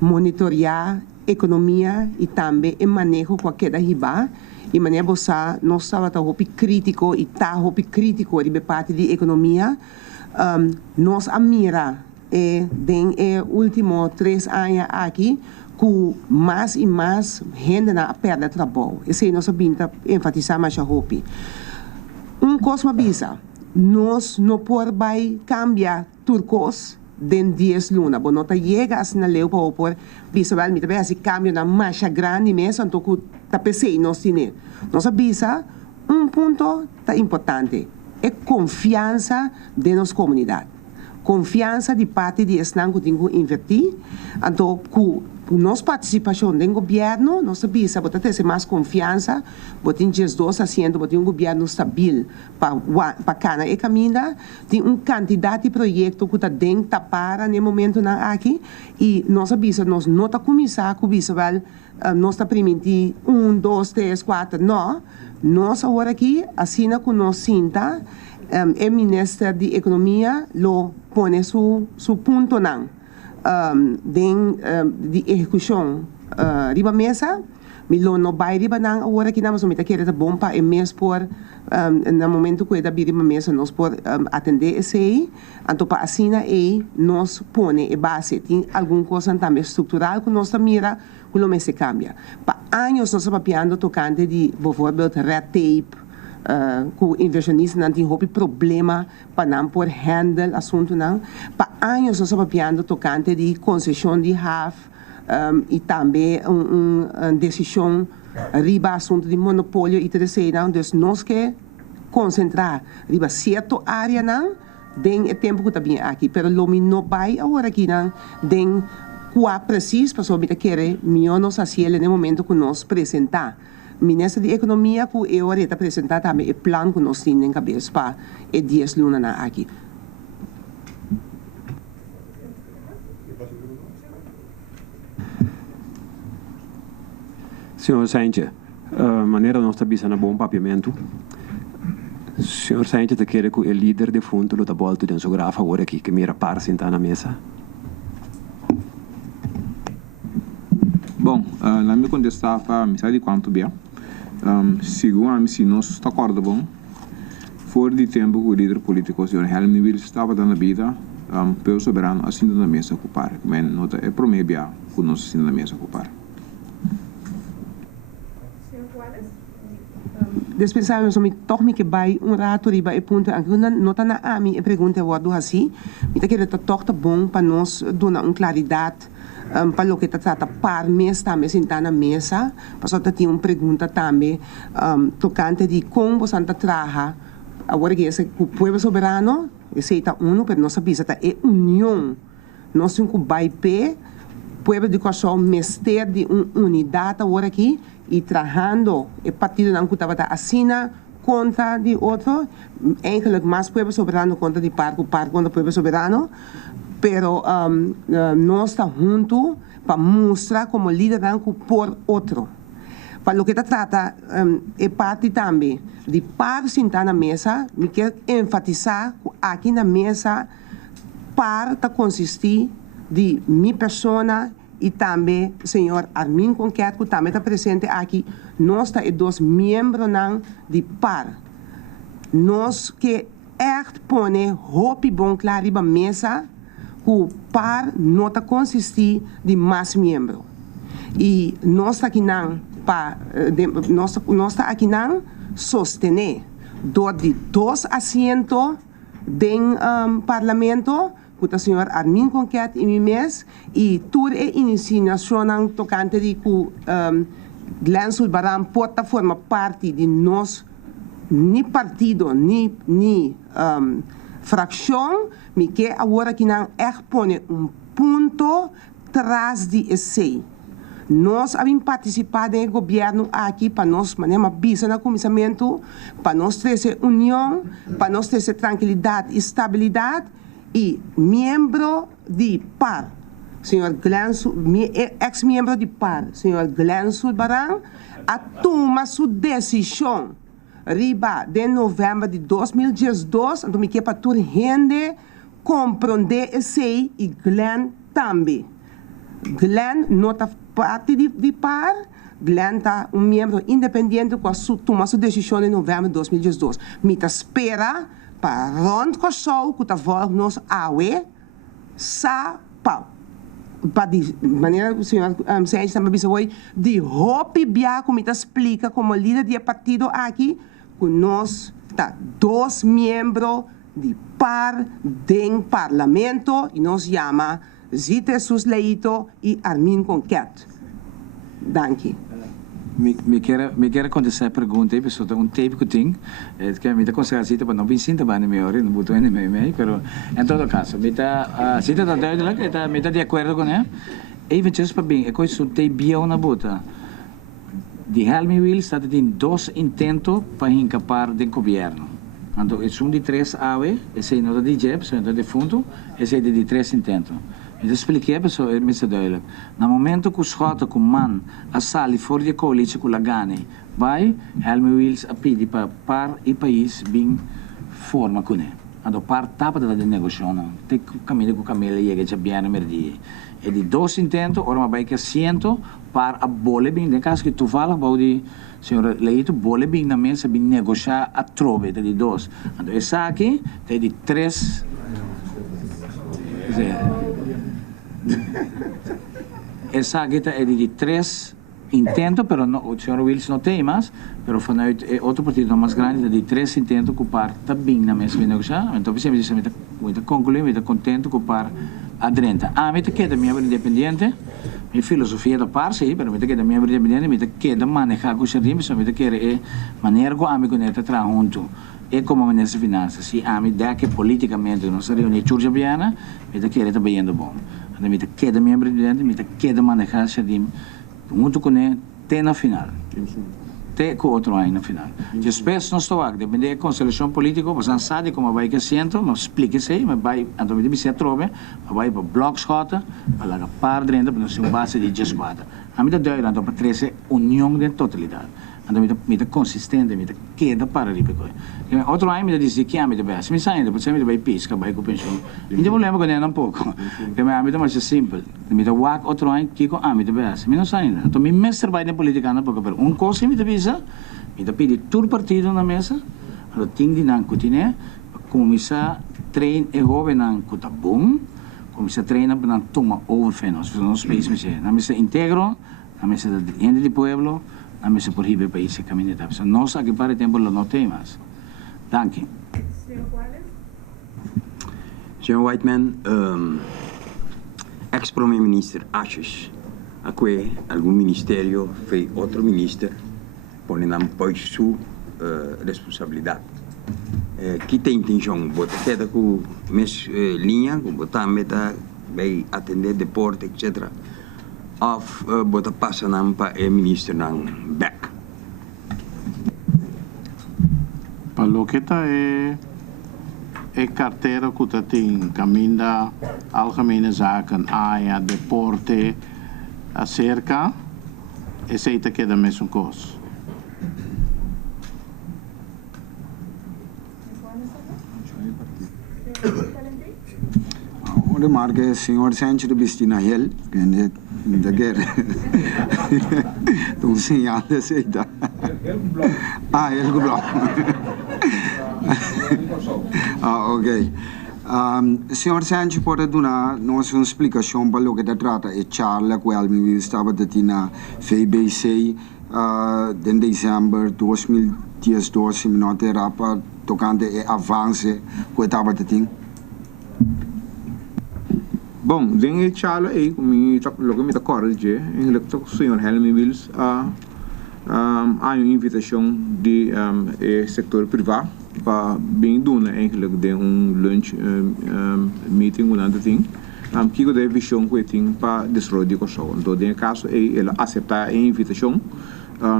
monitorear economia e também o manejo qualquer da riba e maneira bossa nós estava crítico e crítico de parte de economia nós mira den último 3 anos aqui que mais e mais gente na perda trabalho e se nós sabemos enfatizar mais a hopi coisa bisa nós não podemos cambiar turcos den 10 luna, bo nota llega na leu para opor visual mi tabe assim cambio na marcha grande mesmo então que tá pensei nós tine nossa bisa ponto tá importante é confiança de nossa comunidade confiança de parte de esnan que tenho invertir então que nossa participação no governo nossa bisa botar ter mais confiança botar os dois haciendo botar governo stabil para cana e caminha tem quantidade de projetos que está dentro para no momento na aqui e nossa bisa nós não está começar com visual nós está permitir 1, 2, 3, 4 não nós agora aqui assim que nós sinta el Ministro de Economía lo pone su punto de ejecución riba mesa, mi lo no vai riba nang agora que nós somos aqui bom para o mês por no momento que da riba mesa nós por atender esse aí, então para assim aí nós pone a base tem alguma coisa também estrutural que nós mira que o mês se cambia. Para anos nós estamos piando tocante de, por exemplo, red tape, com inversionistas não tem problema para não por handle assunto não. Para anos nós estamos piando tocante de concessão de half e também uma decisão riba assunto de monopólio e terceiro não. Então nós que concentrar riba certa área não, tem tempo que está bem aqui, mas o que não vai agora aqui não, tem qual preciso para saber que milhões assim no momento que nós apresentar. Ministro de Economia que eu está apresentar também o plano que nós temos em cabeça para o 10 lunas aqui. Senhor Sánchez, maneira nós estamos na bom papiamento. Senhor Sánchez, te quer que o líder de fundo lo da volta de sua grafa agora aqui que mira par sentar na mesa. Bom, na minha contestar para me sabe quanto bem. Segundo a mim, se nós está acordo bom, fora de tempo que o líder político, o senhor Helmi Wills, estava dando a vida, pelo soberano, assim na mesa ocupar. Mas nota é para mim bem que nós assim na mesa ocupar. Despensável somente torme que vai rato riba e ponto aqui nota na a mim e pergunta o assim, me tá querendo torta bom para nós dar claridade para o que está trata par mês também sentar na mesa, para só ter uma pergunta também tocante de como você está trabalhando agora que esse o povo soberano esse está mas nós sabemos que é união nós temos que vai pé povo de coração mestre de uma unidade agora aqui e trabalhando o partido não estava assina contra de outro eigenlijk mais povo soberano contra de par contra povo soberano pero nós estamos juntos para mostrar como liderança por outro. Para o que se trata, é parte também de par sentar na mesa, me quero enfatizar aqui na mesa, par consistir de minha pessoa e também o senhor Armin Conquet, que também está presente aqui. Nós estamos dois membros de par. Nós que echt põe roupa bom claro na mesa, o par não consiste de mais membros. E nós aqui não aqui não sostener de dois assentos do parlamento, com o senhor Armin Conquet e mim mesmo, e toda a iniciação tocante de que Glenn Sulbaran pode formar parte de nós, nem partido, nem fração, me que agora que não expõe ponto atrás de esse. Nós havemos participado no governo aqui para nós manter bisa no comissamento, para nós ter essa união, para nós ter essa tranquilidade e estabilidade e membro de par, senhor Glenn, ex-membro de par, senhor Glenn Sulbaran, a toma sua decisão riba de novembro de 2012, então me que para toda gente compreender esse e Glenn também. Glenn não está parte de par, Glenn está membro independente com a sua toma sua decisão em novembro de 2012. Me está espera para rond com o show que está voltando nos awe, sa pau. De maneira que o senhor Sánchez também disse hoje, de roupa bia como está explica como líder de partido aqui, que nós tá dois membros de par do parlamento e nos chama Zita Jesus Leito e Armin Conquet. Danke. Me quero contestar a pergunta aí, pessoal, um tempo que tem, que me está considerando para não vir sinta bem na minha hora, não botou nem meio, mas em todo caso, me está sinta da dela, me está de acordo com ela. Even just para bem, é coisa que tem bia na bota. De Helmi Wills está tendo dois intentos para encapar do governo. Então, é um de três AWE, esse é não de JEP, esse é de fundo, esse é de três intentos. Eu expliquei a pessoa, ele me disse, no momento que o schota com man, a sali fora de coalição com a Gane, vai, Helmi Wills a pedir para par e país bem forma com ele. Ando par tapa da negociação, tem caminho com camelo e que bem a merdi. É de 2 intentos, ora uma que 100 para a bole bem, de caso que tu fala, bode senhor Leito, bole bem na mesa bem negociar a trove de 2. Ando essa aqui tem de 3. Essa aqui é de 3 intentos, pero o senhor Wilson não tem mais, pero vanuit outro partido mais grande de 3 intentos que par também na mesa bem negociar. Então você me diz, muito concluir, muito contento com par adrenta. Me queda membro independente, minha filosofia da par, sim, pero me queda membro independente, me queda manejar com o serviço, me queda maneira com a me conecta tra junto. E como ministro de Finanças, se a me dá que politicamente não seria uma churcha biana, me queda também indo bom. Me queda membro independente, me queda manejar o serviço junto com ele, até na final. Até com outro ano na final. Depois não estou aqui, depende da constelação política, você sabe como vai que siento, não explique-se, mas vai, então me se trove, vai para blocos rota, para a par dentro, para ser uma base de 10 quadras. A mim dá então para trazer união de totalidade. Então me dá consistente, me dá queda para ali. Outro ano me diz que a mim dá bem, se me sai, depois me dá bem pisca, vai com pensão. Me dá problema com ele um pouco, porque a mim dá mais simples. Me dá walk outro ano que com a mim dá bem, me não sai. Então me mestre vai na política não porque um coisa me dá visa, me dá pedir todo partido na mesa, então tem de não continuar, começar trein e governar com tá bom, começar treinar para tomar over fenos, não se pensa me na mesa integro, na mesa de gente do pueblo. A mesa por hibe país e caminhada. Nós aqui para tempo não temos. Danke. Senhor Whiteman, ex-primeiro-ministro, achas que algum ministério foi outro ministro põe na sua responsabilidade? Que tem intenção? Botar queda com mes linha, com botar meta, vai atender deporte, etc. Of bota passa nam pa ministro nang back. Palo que tá é carteira que tá tem caminho da algemene zaken, área, deporte, acerca, esse aí tá queda mesmo coisa. Remarque, senhor Sánchez Bistina Hill, que é da guerra. Tu sinal de aceita. Ele bloco. Ok. Senhor Sánchez pode dar nos uma explicação para o que trata e charla com ele estava na FBC em dezembro 2012, não terá para tocante e avance que estava tendo. Bom, den chala aí, logo me corrige, em relação ao senhor Helmi Wills, há uma invitação de setor privado para bem dona em relação de lunch meeting, outro thing, que eu deve visão que tem para desenvolver o show. Então, em caso ela aceitar a invitação,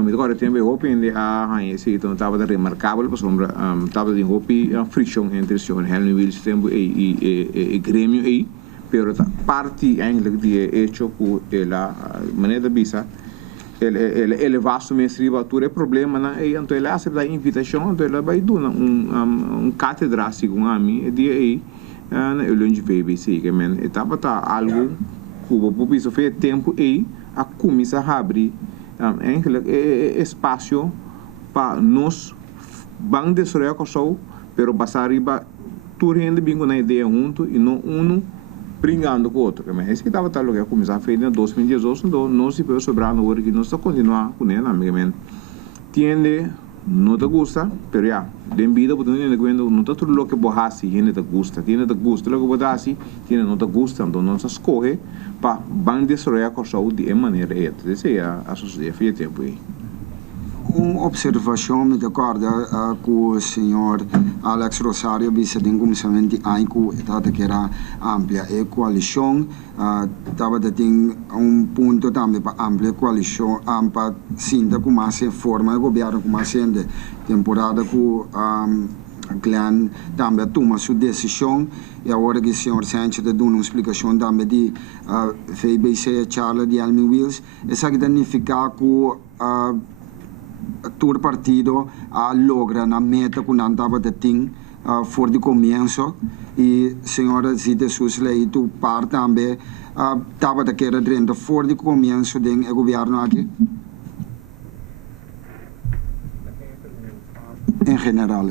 me agora tem bem open a esse então estava remarcável para sombra estava de hopi friction entre o senhor Helmi Wills tempo e grêmio aí. Pero parte eigenlijk die hecho com ela maneira de visa ele vasto mestre batura problema na e então ele aceita a invitação então ele vai dar catedrático com a mim e dia aí na lunch BBC que men etapa tá algo que o povo isso fez tempo aí a começar a abrir espaço para nós bang desrear com show pero passar riba tur rende bingo na ideia junto e não brincando com o outro, mas esse que estava tal que começar a fazer em 2018, então não se pode sobrar no hora que nós está continuar com ele, amigamente. Tiende, não te gusta, pero já, de vida, porque não está tudo o que você faz, tiene te gusta, o que você faz, tiene não te gusta, então não se escolhe para desarrollar a coisa de maneira ética. Essa é a sociedade, faz tempo aí. Uma observação me recorda com o senhor Alex Rosario, vice-comissário AICU, que era ampla e coalição, estava tendo ponto também para ampla coalição, para sinta como se forma de governo, como se de temporada com clã também toma sua decisão e agora que o senhor Sánchez dá uma explicação também de FBC Charla de Helmi Wills, isso significa que todo partido logra na meta que não estava de ting voor de comienzo. E senhora Zita Susle, tu par também estava daquela renda voor de comienzo do governo aqui? Em geral,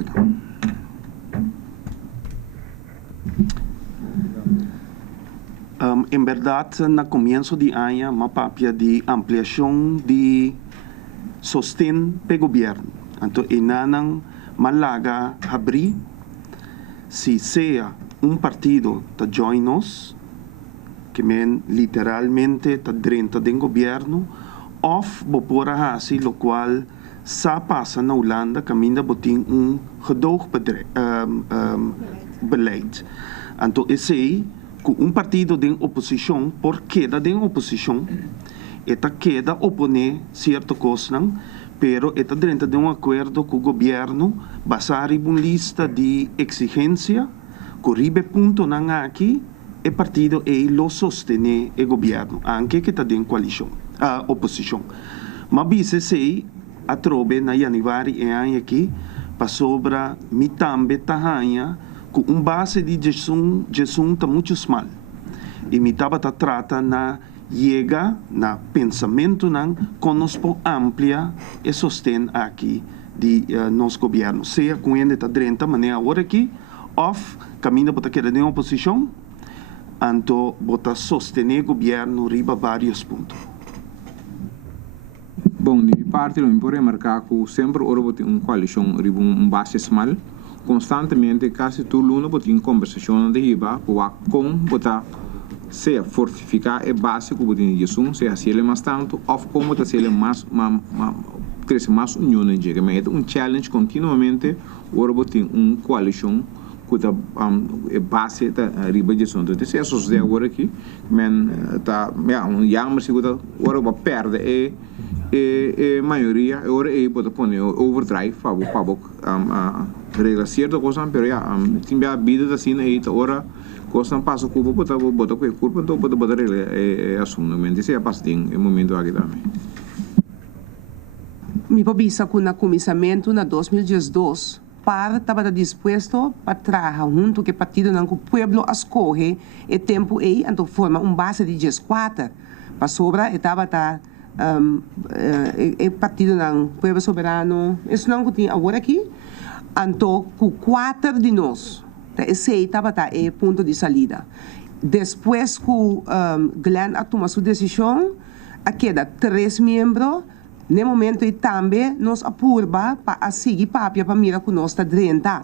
En verdade, no comienzo de año, uma papia de ampliação de sostén para o governo. Então, enanang malaga abrir, se seja partido que join nos, que men literalmente está dentro do governo, ou bopora assim, lo qual sa passa na Holanda, caminha botin beleid. Então, esse que partido de oposição, por queda de oposição, eta queda opone certa coisa, pero está dentro de acordo com o governo, basado em uma lista de exigência, que ribe ponto não aqui, e partido lo sostene o governo, anche que está em coalição, oposição. Mas bisa sei, a trobe na januário e ano aqui, para sobra mi tambe tahanha, com base de gestão está muito mal. E me estava trata na chega na pensamento não conosco amplia e sostém aqui de nosso governo, seja com ele está dentro maneira agora aqui, ou caminho para que de oposição, então bota sostener o governo riba vários pontos. Bom, de minha parte, eu vou remarcar que sempre houve uma coalição riba base mal. Constantemente, quase todo mundo tem conversação de riba, com botar seja fortificar é básico botar em gestão, seja se ele mais tanto, ou como botar se ele mais crescer mais união em jeito. Mas é challenge continuamente, agora botar coalição que é base da riba de gestão. Então, se é só agora aqui, mas tá, mas se agora vai perder maioria, agora pode pôr overdrive, para regla certa coisa, mas tem a vida assim, e agora coisa passa com botar com a curva, então pode botar regla assunto, mas isso é bastante em momento aqui também. Mi pabisa que no começamento na 2012 para estava disposto para trabalhar junto que partido não que o pueblo escolhe e tempo aí então forma base de 14 para sobra estava partido não pueblo soberano isso não que tem agora aqui então com 4 de nós esse estava ponto de saída depois que Glenn tomou sua decisão a queda 3 membros. No momento e também nos apurba para seguir papia para mirar com nós está dentro.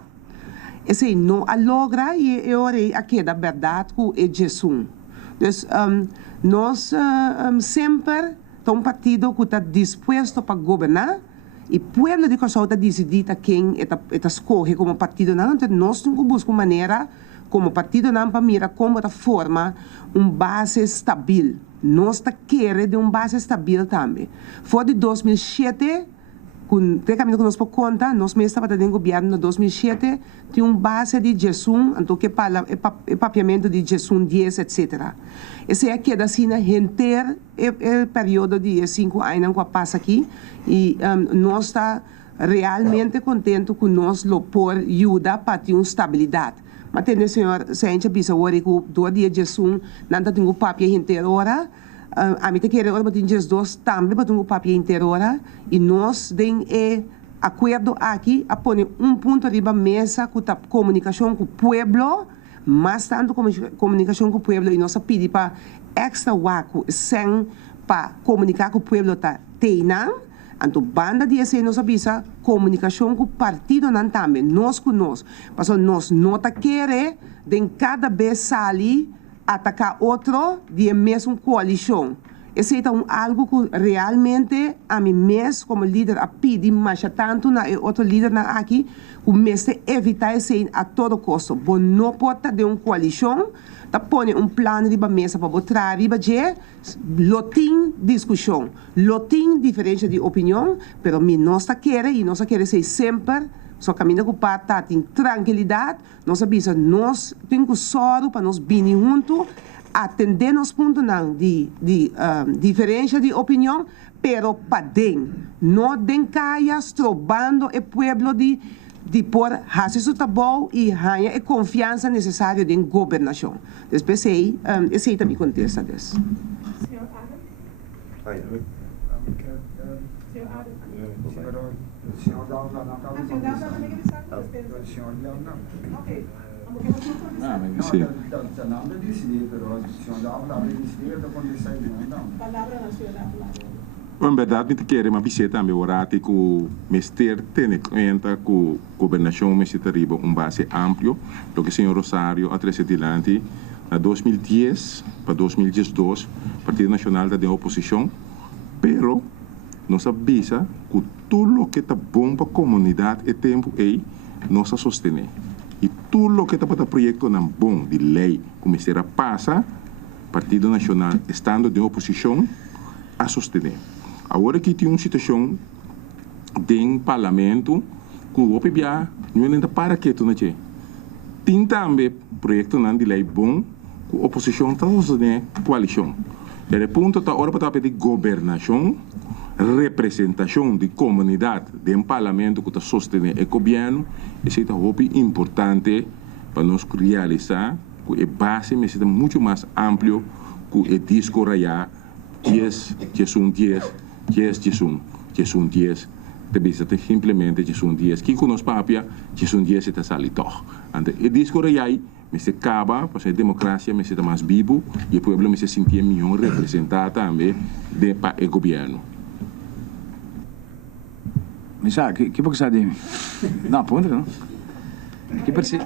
Esse não logra e agora aqui da verdade com é Jesus. Então nós sempre um partido que está disposto para governar e o povo de Kosovo está decidido quem está escolhe como partido não. Então nós temos que buscar maneira como partido não para mirar como está forma base estável. Nós queremos de base estável também. Foi de 2007, com o caminho que nós podemos contar, nós mesmos estávamos no governo em 2007, tinha base de gestão, então que fala papiamento de gestão 10, etc. Esse aqui é assim, inteiro o período de 5 anos que passa aqui, e nós estamos realmente contentes que nós lo por ajuda para ter uma estabilidade. Mas tem o senhor, se a gente pensa agora que 2 dias de gestão, não tem o papel inteiro hora, a mim te quer agora tem dias 2 também para ter o papel inteiro hora, e nós tem acordo aqui a pôr ponto de mesa com a comunicação com o povo, mas tanto comunicação com o povo, e nós pedimos para extra waco, sem para comunicar com o povo está teinando. Então, banda de esse nos avisa comunicação com o partido não também, nós com nós. Mas nós não queremos de cada vez sair atacar outro de mesma coalição. Esse é algo que realmente a mim mesmo como líder a pedir, mas tanto na outro líder na aqui, o mesmo evitar isso a todo custo. Bom, não pode ter uma coalição, tá põe plano de mesa para botar riba de lotim discussão, lotim diferença de opinião, pero nós queremos ser sempre só caminha com pata, tem tranquilidade, nós avisa, nós temos soro para nós vir junto, atender nos pontos de diferença de opinião, pero para dentro, não den caias, trobando o povo de de por hacer su trabajo y haya la confianza necesaria en gobernación. Después ese también contesta eso. Señor Adam. Señor Adam. Pero el señor Dávila no acaba de Señor Dávila contestar. também quer pensar. El señor Dávila no. Ok. Vamos que vamos contestar. No, Sí. el nombre dice, pero el señor Dávila dice que contestar no. Palavra na senhora Dávila. En verdad, me quero uma visita também orate que o mestre tem conta que a governação me se arriba base amplo, lo que o senhor Rosario a três adelante, na 2010 para 2012, o Partido Nacional da oposição, pero nós avisa que tudo o que está bom para a comunidade e tempo aí, nós a sostener. E tudo o que está para o projeto não bom de lei, como será passa, Partido Nacional estando de oposição, a sostener. Agora que tem uma situação dentro do parlamento, que o OPBA não é para que tu não tem. Tem também projeto de lei bom, que a oposição está fazendo coalição. O ponto está agora para pedir governação, representação de comunidade dentro do parlamento que está sustentando o governo. Isso é muito importante para nós realizar que a base é muito mais amplo que o disco raiar 10, 10, também simplesmente 10, que com nós papia, 10 está salido. Então, o disco aí, me se acaba, para a democracia, me se mais vivo, e o povo me se sentia melhor representado também do governo. Misa, que pouco sabe? Não, ponto, não. Que perce...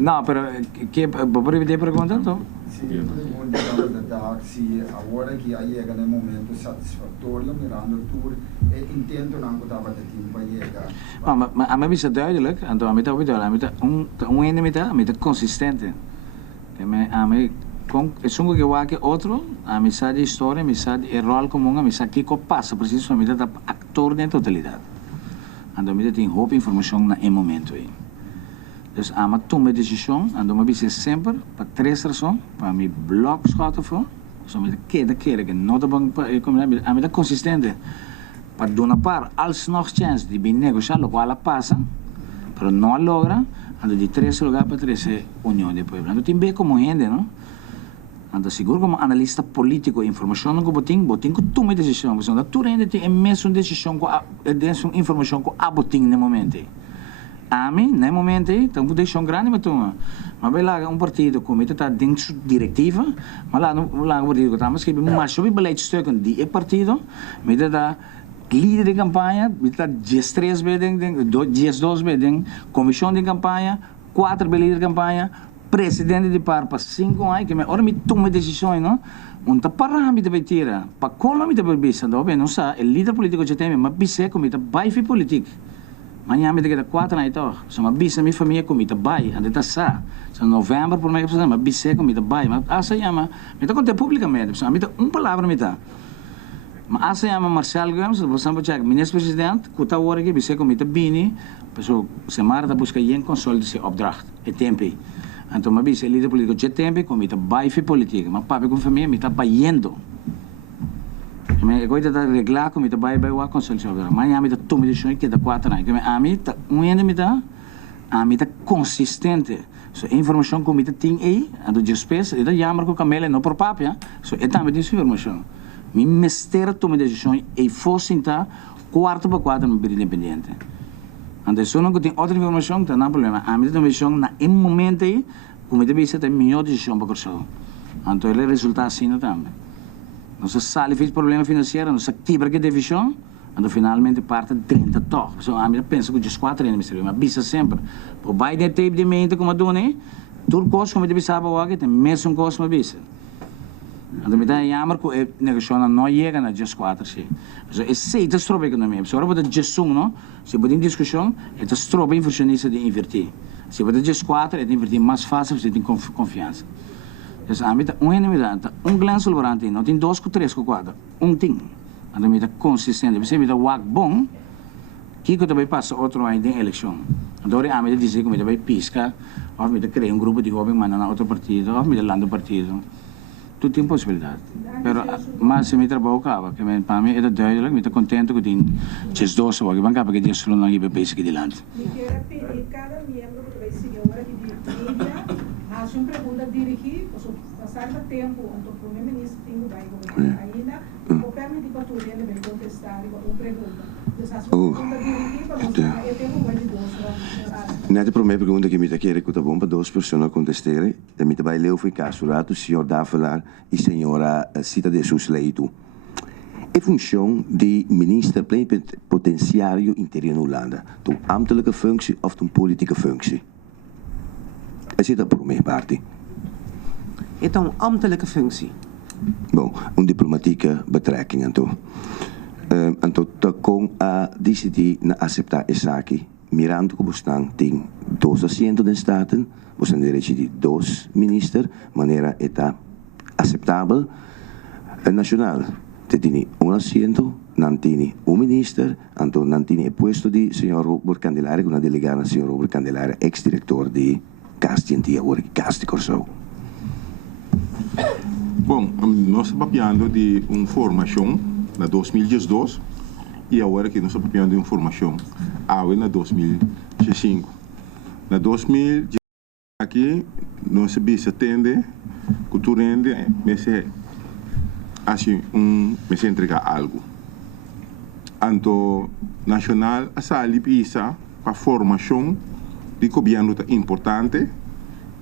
Não, pero que por repetir a pergunta, então? Sim, eu pergunto se agora que aí chega no momento satisfatório, mirando tudo, entendo não que estava tendo para chegar. Maar a mim is duidelijk, en toen met consistente. A mim sungo que waque outro, a mensagem de história, a mensagem de rol comum, a mensagem que passa, preciso a mim da actor na totalidade. Então me tem roupa informação na momento aí. Dus aan het toen met decisão, en dan moet je sempre, para três razões, para me bloco schatten voor, zo met de keer que não tá bom, a mim consistente, para dar par, als nog chance de bem negociar, lo qual passa, pero não logra, ando de três lugar para três união de pueblo. Então tem bem como gente, não? Então seguro como analista político, informação não botin que tome decisão, mas não tu ainda tem imenso decisão com informação com a botin no momento. A mim, no momento, tem uma decisão grande, mas vai lá partido que está dentro da diretiva, mas lá um partido que está mas que mais sobre beleidsstuk de partido, mas está líder de campanha, está 13 beding, comissão de campanha, 4 líderes de campanha, presidente de par para 5 anos, que agora me toma decisões, não? Unta para me deve tirar, para cola me deve bisa, não sabe, o líder político já tem, mas bisa como está baife político. Manhã me dá 4 anos então, só uma bisa minha família como está bai, ande tá sa, só novembro por mais que uma bisa como está bai, mas essa chama, me tá conta publicamente, só me dá palavra me dá. Mas essa chama Marcelo Gomes, você sabe já, ministro presidente, que tá hora que bisa como está bini, pessoal semana tá busca em console se opdracht, é tempo. Então uma bisa líder político já tempo como está bai fi política, mas papai com família me tá baiendo. Me goita da regla como está bai o console se opdracht. Manhã me tá toma decisão que dá 4 anos, que a mim tá a mim tá consistente. So informação como está tem aí, a do despesa, e da jammer com camela não por papia, so é também disso informação. Me mestera toma decisão e fosse então 4x4 no período independente. Então se não tem outra informação, tá não problema. A mim toma decisão na momento aí, como está bisa tem melhor decisão para correr. Então ele resulta assim também. Nossa sala fez problema financeiro, nossa quebra que divisão, então finalmente parte 30 toques. Então a mim penso que os 4 anos mas bisa sempre. Por Biden teve de mente como tu né, tudo coisa como deve saber o que tem mesmo coisa como bisa. Então me dá jammer que a negociação não chega na just 4 sim. Então é seita strobe economia. Se agora pode just não, se pode em discussão, é a strobe inversionista de invertir. Se pode just 4 é de invertir mais fácil, você tem confiança. Então a mim tá glance sobrante, não tem 2 com 3 com 4, tem. Então me dá consistente, você me dá wak bom, que também passa outro ano de eleição. Então a mim dizer que me dá vai pisca, ou me dá criar grupo de jovens mas na outro partido, ou me dá lá no partido. tu tem possibilidade. Pero mas se mi trabalho acaba, que para mim é duidelijk, me tô contente com tem just dois só, que van capa que dia solo não iba basic de land. Me quero pedir cada membro que vai senhora que de mídia, haja uma pergunta dirigir, ou passar o tempo, onde o primeiro-ministro tem o vai governar ainda, ou permitir para tu ele vai contestar uma pergunta. Então, haja uma pergunta dirigir para mostrar eu tenho um vai de dois. Net de primeira pergunta que me está querendo que tá bom para duas pessoas contestarem. A mim também leu foi caso lá o senhor Davelar e a senhora Cita de Susleito. É função de minister plenipotenciário interior na Holanda, de ambtelijke functie of de politieke functie. Is dat voor mijn parte? Het is een ambtelijke functie. Bom, een diplomatieke betrekking en toe. En tot de kom a decidi na acceptar esaki. Mirando como estão, tem 2 assentos em Staten, você tem direito de 2 ministros, maneira está aceitável. Nacional, tem assento, não tem ministro, então não tem posto de senhor Robert Candelária, com a delegada senhor Robert Candelária, ex-diretor de Castintia, agora Casti Corso. Bom, nós estamos falando de uma formação na 2012 e agora que nós estamos falando de uma formação na 2005. Na 2015 aqui nós se atende culturalmente, mas assim me entregar algo. Então, nacional a sali pisa para formação de governo é importante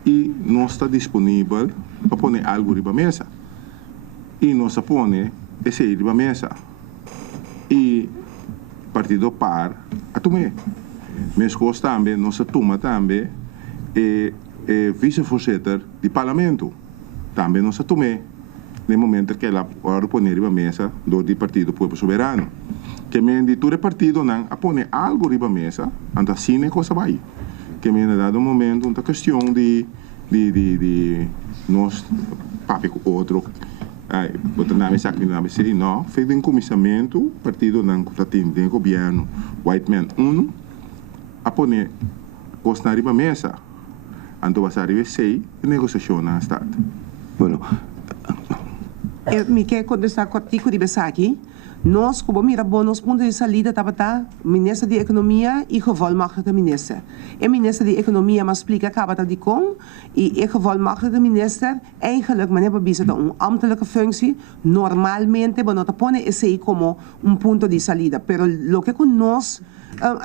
e não está disponível para pôr algo riba mesa. E nós põe esse riba mesa. E partido par a tomar. Mas nós também, nós toma também vice-voorzitter do parlamento. Também nós tomar. No momento que ela pode pôr riba mesa do partido Povo Soberano. Que me de todo partido não a pôr algo riba mesa, então assim é coisa vai. Que me dado um momento uma questão de nós papi com outro botar na mesa que não sei não fez um comissamento partido não que tem governo white man a pôr costa riba mesa então vai sair sei negociação na estado. Bueno, me quer contestar contigo de aqui. Nós, como mira bons pontos de saída, estava ministro de Economia e gevolmachtigde minister. O minister de Economia me explica wat die kon. E o gevolmachtigde minister, eigenlijk, meneer Babisa, een ambtelijke functie. Normalmente, bueno, te pone ese como un punto de salida. Pero lo que con nos,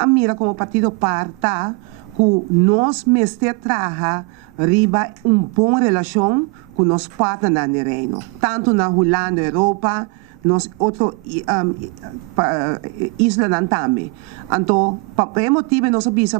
mira como partido parta, que nos mester traja riba boa relação com nos partners no reino. Tanto na Holanda, Europa, nos outro isla também. Então, para motivo nós avisa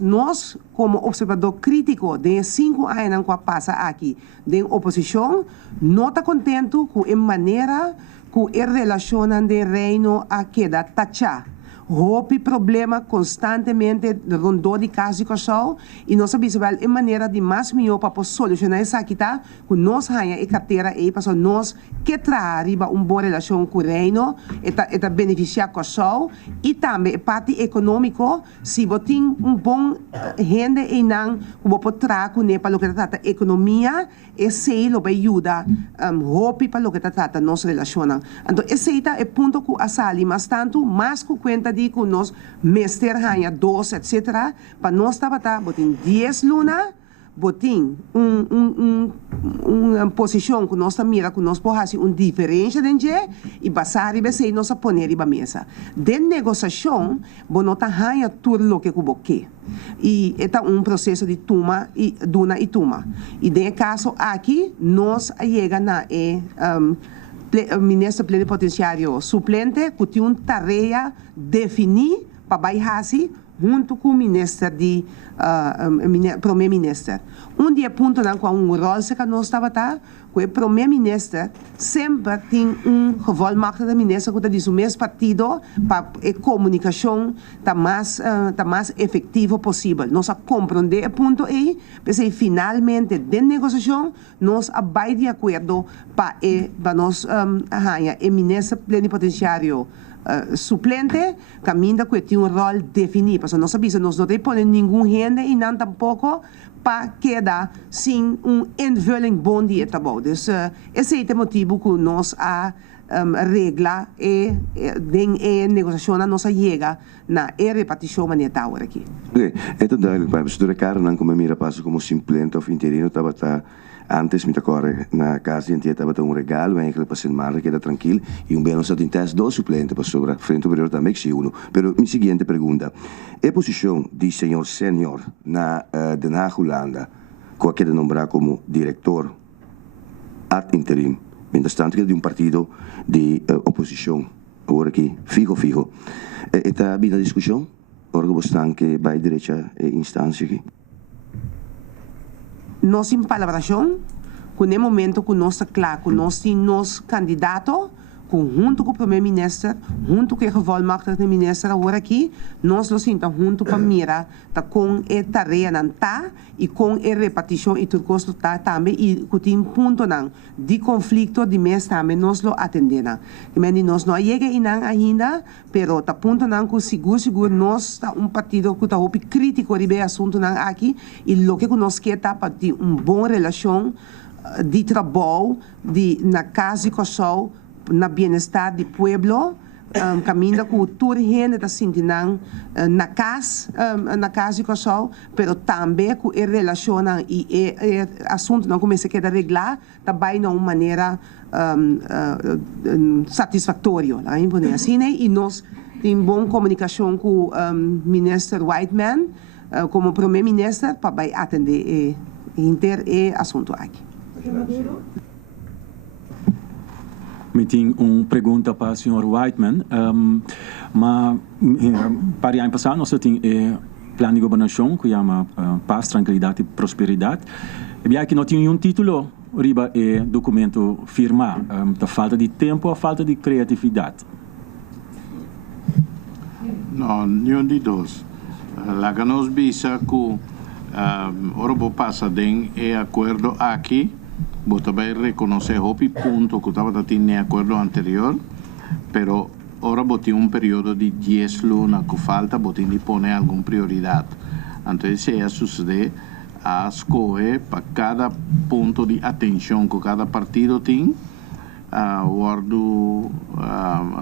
nós como observador crítico de 5 anos que passa aqui, de oposição, não está contente com a maneira que a relação de reino a queda taxa. Houve problema constantemente rondou de caso de corso e nós sabemos a maneira de mais melhor para solucionar isso aqui tá com nós ganha e carteira e para nós que traz uma boa relação com o reino e beneficiar corso e também parte econômico se você tem bom renda e não como trazer com para o que trata economia esse lo vai ajudar houve para o que trata nossa relação então esse é o ponto que a sali mas tanto mais que conta de que nós mester ganha 2 etc para nós botem 10 luna botem uma posição que nós mira que nós podemos uma diferença de e passar e ver nós poner riba mesa de negociação nós ganha tudo o que quer e é processo de toma e duna e toma e de caso aqui nós chega na ministro plenipotenciário suplente que tem uma tarefa definir para baixar junto com o ministro de primeiro-ministro. Dia ponto com rol que nós estava que o primeiro-ministro sempre tem gevolmachtigde ministro que diz o mesmo partido para a comunicação tá mais efetiva possível. Nós compreender o ponto aí, mas finalmente de negociação nós vai de acordo para nós o ministro plenipotenciário suplente caminha que tem um rol definido. Porque nós sabemos, nós não podemos nenhum gente e não tampouco para quedar sem invulling bom dia trabalho. Dus esse é o motivo que nós a regla e negociação nós chega na repartição maneira agora aqui. Ok, é duidelijk. Maar bestuur elkaar dan como mira passo como suplente of interino estava antes me corre na casa e estava um regalo eigenlijk para ser mais queda tranquilo e belo stato in test dois suplentes para sobre frente superior também que uno. Pero mi seguinte pergunta, é posição de senhor senior na Den Haag Holanda com que nombrar como diretor ad interim, mientras tanto que de partido de oposição agora aqui fijo. Está bem a discussão? Ora bastante que vai direita instância aqui. Nós em palabração, com o momento que nós está claro, que nós temos candidato, junto com o primeiro-ministro, junto com o gevolmachtigde ministro agora aqui, nós lo sintamos junto para mira, tá com a tarefa não tá e com a repartição e tudo custo tá também e que tem ponto não de conflito de mês também nós lo atendemos. E nós não chega ainda, pero tá ponto não que seguro nós tá partido que tá hopi crítico de assunto não aqui e lo que nós quer tá para ter boa relação de trabalho na casa de casal na bem-estar do pueblo, caminho com toda a gente está sentindo na casa de casal, mas também com a relação e o assunto não começa a arreglar, também de uma maneira satisfatória. Assim, e nós temos boa comunicação com o ministro Whiteman, como primeiro-ministro, para atender o assunto aqui. Eu tenho uma pergunta para o Sr. Whiteman, mas para ano passado nós tínhamos plano de governação que chama Paz, Tranquilidade e Prosperidade. E aqui não tinha título riba documento firmado, da falta de tempo ou falta de criatividade. Não, nenhum de dois. Lá que nós visa que ora passa de acordo aqui. Vos vai reconhecer o ponto que estava em acordo anterior, pero agora vos tem período de 10 lunas que falta, vos tem de poner alguma prioridade. Então, se isso suceder, a escolher para cada ponto de atenção que cada partido tem, guardo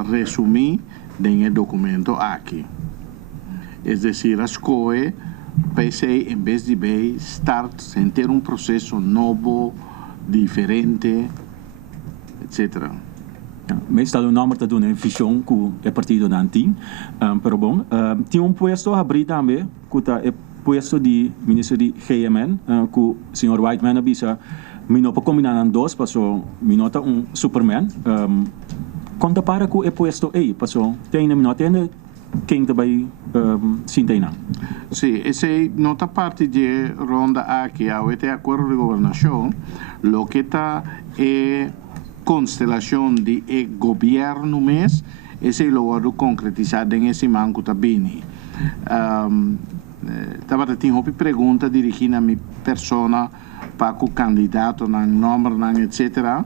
resumir no documento aqui. É decir, a escolher, em vez de start, sem ter processo novo, diferente, etc. Meestal o nome está dando visão que o partido não tem, pero bom, tem puesto a abrir também, que está puesto de ministro de GMN, que o Sr. Whiteman avisa, me não pode combinar dois, passou, me nota Superman, conta para que o puesto aí, passou, tem me nota quem também sintena. Sim, essa nota parte de ronda aqui, a este acordo de governação, lo que está é constelação de governo mês, esse é o que concretizado em esse manco também. Estava tendo uma pergunta dirigida a minha persona para o candidato, nome, etc.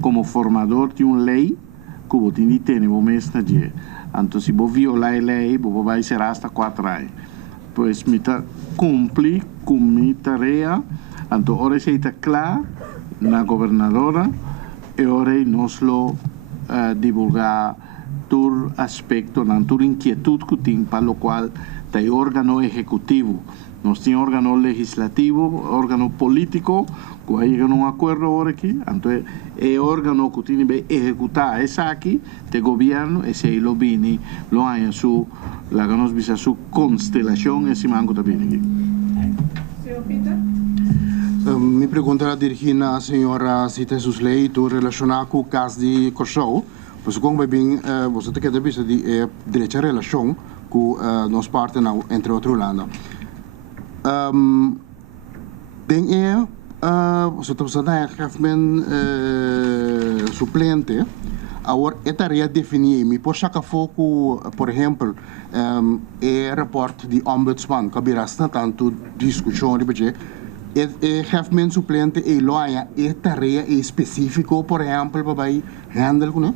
Como formador de uma lei que eu tenho de ter no mês na dia. Então, se você violar a lei, você vai ser hasta 4 anos. Pois, me cumpre com minha tarefa. Então, agora está claro na governadora e agora nós lo divulgar todo aspecto, toda inquietude que tem, para o qual tem órgão executivo. Nós temos órgão legislativo, órgão político, que vai chegar a um acordo agora aqui. Então, é órgão que tem que executar essa aqui, de governo, esse aí lo vini, lo há su, lá que nós visa su constelação, esse manco também aqui. Senhor Peter? Minha pergunta era dirigida à senhora Cita Susley, relacionada com o caso de Kosovo. Pois como vai bem, você tem que vista de direita relação com nós partes entre outros Holanda. Den você está usando a government suplente, agora é tarefa definir, me por sacar foco, por exemplo, report de ombudsman, que virá tanto discussão de budget, government suplente e loja é tarefa específica, por exemplo, para handle com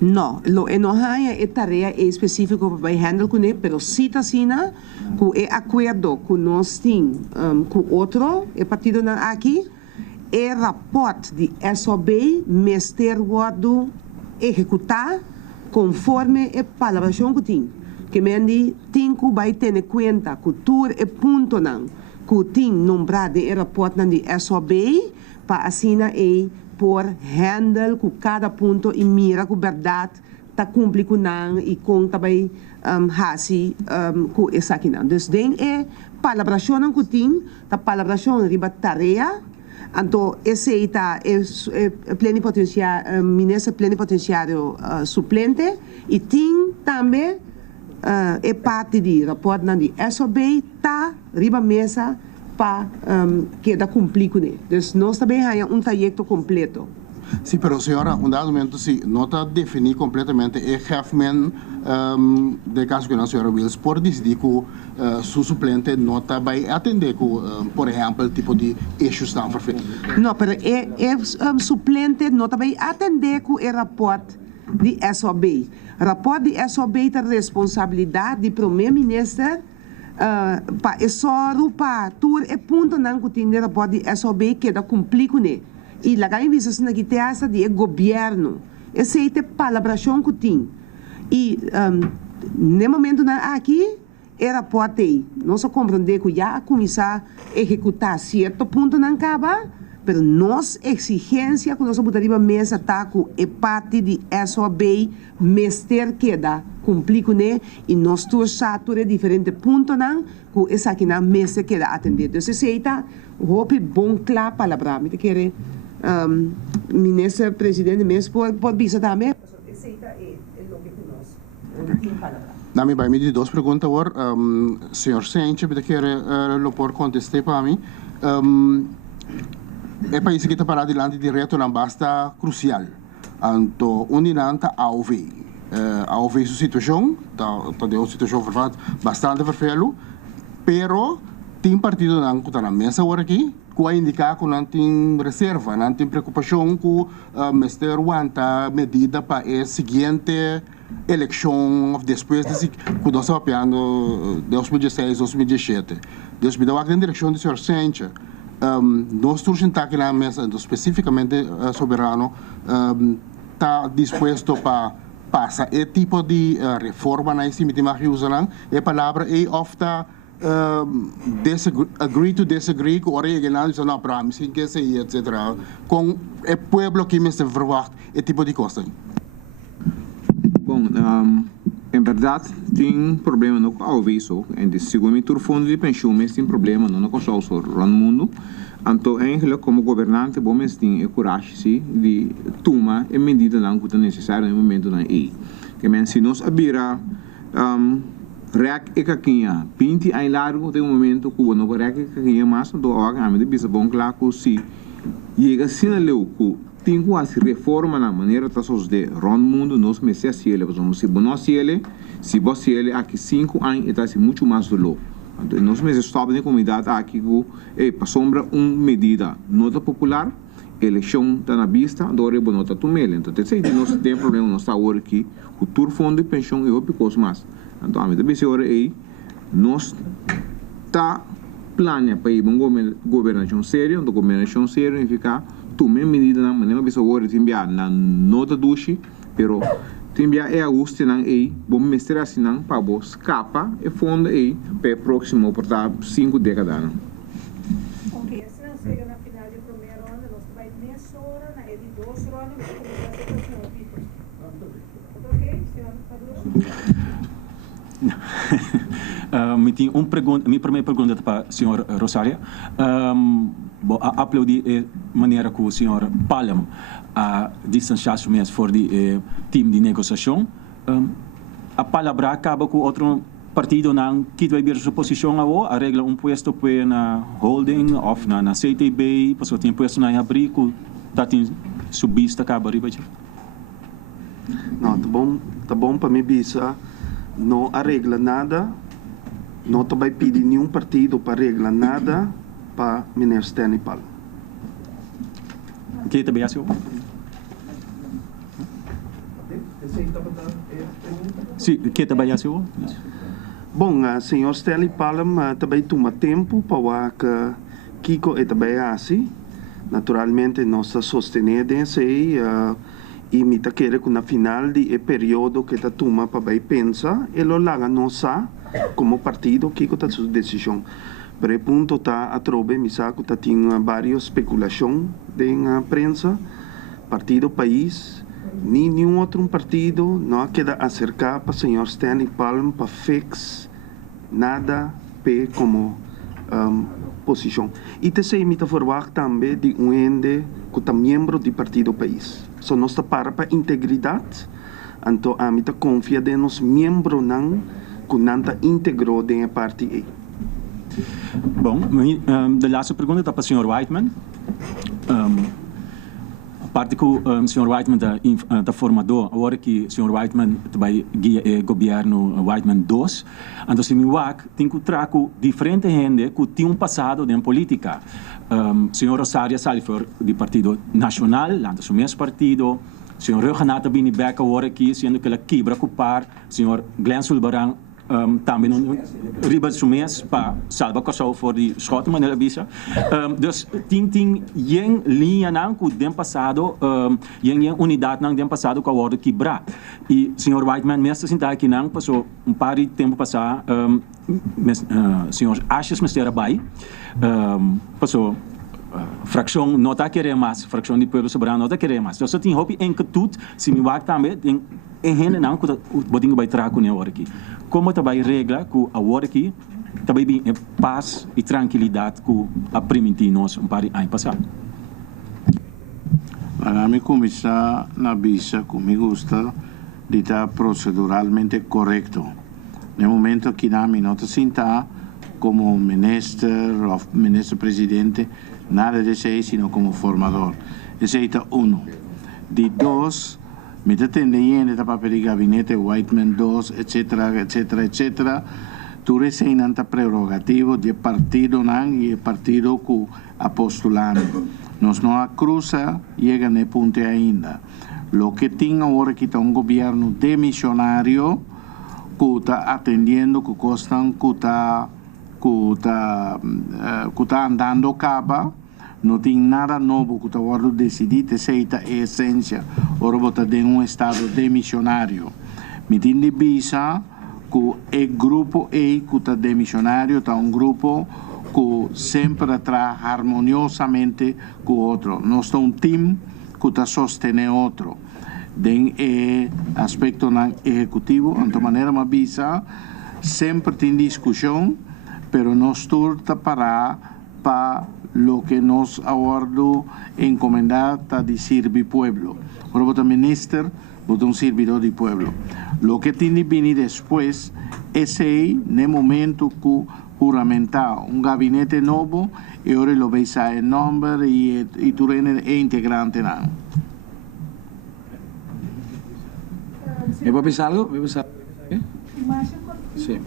No, lo enojaya es tarea específica para handle con él, pero si tasina, con el acuerdo con nos con otro, el partido aquí, el rapport de SOB, mester guardo ejecutar conforme a palabración que tem. Que me andi, tinco vai ter cuenta, cultura e punto nan, que tem nombrado de rapport nan de SOB, para assina e por handle com cada ponto e mira com verdade, tá cumpre com nan e conta vai hasi com essa aqui nan. Dus den é palabração nan que tem, tá palabração riba tarefa. Então, esse é plenipotenciário, ministro plenipotenciário suplente e tem também é parte de rapport de SOB, tá riba mesa para que da cumprir com ele. Então, nós também temos projeto completo. Sim, pero senhora, um dado momento, se não está definido completamente o chefe de caso que a senhora Wills por decidir que seu suplente não está vai atender com, por exemplo, o tipo de issues que estão feito. Não, pero o suplente não está vai atender com o rapport de SOB. O rapport de SOB tem responsabilidade do primeiro-ministro para só para tur e ponto não que tem o rapport de SOB que da cumprir com ele. E lá em vista que tem essa de governo, essa é a palabração que tem. E no momento aqui era pode nós compreender que já começar a executar certo ponto não acaba, mas nossa exigência que nós botaria mesa está com a parte de SOB mester que dá cumprir com ele e nós todos satura diferente ponto não com essa aqui na mesa que dá atender. Então se está hope bom claro palavra, me querer ministro presidente mesmo por visa também. Nami vai me de duas perguntas agora, senhor Sente, eu quero lo por contestar para mim. É país que está para adiante direto não basta crucial. Então, uniranta AOV. AOV sua situação, está de uma situação bastante verfelo, pero tem partido não que está na mesa agora aqui, que vai indicar que não tem reserva, não tem preocupação com o Mr. Wanta medida para a seguinte eleição, depois de que nós estamos apiando 2016, 2017. Deus me dá uma grande direção do senhor Sencha. Nós estamos aqui na mesa, especificamente soberano, está disposto para passar esse tipo de reforma na cima de Mariusanan, a palavra é ofta agree to disagree com o original diz não para mim sim que sei etc com o povo que me verwacht esse tipo de coisa. Bom, em verdade tem problema no alviso em de segundo o fundo de pensões tem problema no consul no mundo. Então, eigenlijk como governante bom mas tem a coragem de tomar a medida não que é necessária no momento na e que men se nós abrirá rek e caquinha, pinti ai largo de momento que não rek e caquinha mas do agora a medida bisa bom claro que se chega sina leu que tem que reforma na maneira tá sós de rond mundo nós me se ele vamos se nós se você ele aqui 5 anos está se muito mais do lo então nós me estamos na comunidade aqui que para sombra medida nota popular eleição está na vista agora é nota tomele então sei que nós tem problema nós está agora aqui o tur fundo de pensão e outras coisas mais. Então, a minha decisão é nós está planeando para ir para uma governação séria, uma governação séria significa tomar medidas na maneira que agora enviar na nota duche, pero enviar é agosto não é bom mestre assim não para vos escapa e fundo é para próximo por 5 décadas. Ok, se não chega na final de primeira ronda, nós vai nessa hora na de 2 rondas, nós começamos a fazer ok, senhor Pablo. Me tem minha primeira pergunta para a senhora Rosária. Aplaudi a maneira que o senhor Palem a distanciar-se mesmo for de time de negociação. A palavra acaba com outro partido não que vai ver sua posição a regla puesto na holding ou na CTB, passou tem puesto na abrir que tá tem subista acaba riba. Não, tá bom para mim bisa. Não arregla nada, não vai pedir nenhum partido para arreglar nada para o ministro Stanley Palem. O que também é seu? Sim, que também é seu? Bom, senhor Stanley Palm também toma tempo para que Kiko e também assim. Naturalmente, nós sostenemos e me tá querendo que na final de período que tá toma para pensar e lo laga nossa como partido Kiko tá sua decisão. Por esse ponto tá a trobe me saco tá tinha várias especulações na prensa, partido país, nenhum outro partido não queda acercar para senhor Stanley Palm para fix nada como posição. E te sei me tá verwacht também de ende que tá membro do partido país. So nós tá para integridade, então a mim tá confia de nos membro não que não tá integrou de a parte. Bom, de laatste pergunta está para o Sr. Whiteman. A parte que o Sr. Whiteman está formador, agora que o Sr. Whiteman vai guiar o governo Whiteman 2, então se me tem que trazer diferente gente que tem passado em política. O Sr. Rosario Salifor, do Partido Nacional, então o mesmo partido. O Sr. Reganata Binibeca, agora que sendo que ele quebra com o par. O Sr. Glenn Sulbarang, também riba do mês para salvar Kosovo voor die schoten maar bisa. Dus ting yang linha nang ku dem passado yang unidade nang dem passado com a ordem quebrar. E senhor Whiteman mesmo sentar aqui nang passou par de tempo passar senhor Ashes Mr. Bay passou fracção não está querendo mais, fracção de povo soberano não está querendo mais. Então só tem hope em que tudo se me vai também tem gente não que botinho vai trazer com a hora aqui. Como também regra que a hora aqui também bem paz e tranquilidade que a permitir nós par de ano passado. Para mim começar na visa que me gusta de estar proceduralmente correto. No momento que na minha nota sinta como ministro presidente nada de ser sino como formador. Ese es uno. De dos, me detendendo de papel de gabinete Whiteman 2, etcétera, etcétera, etcétera. Tu recién prerrogativo de partido y el partido que apostolando. Nos no cruza, llega a punto ainda. Lo que tiene ahora que está un gobierno de misionario que está atendiendo, que costan, que está andando capa, não tem nada novo que está agora decidido, aceita a essência, agora está em estado de missionário. Me tem de visa que o grupo que está de missionário está grupo que sempre traz harmoniosamente com o outro. Nós estamos team que está sostendo outro. Den aspecto executivo, de maneira uma visa, sempre tem discussão, pero nós turta para lo que nos aguardo encomendada de servir pueblo. Ahora vota ministro, vota un servidor de pueblo. Lo que tiene que venir después es ahí, en el momento que juramentar un gabinete nuevo y ahora lo veis en nombre y tú eres integrante. ¿Me puedo pensar algo? Sí.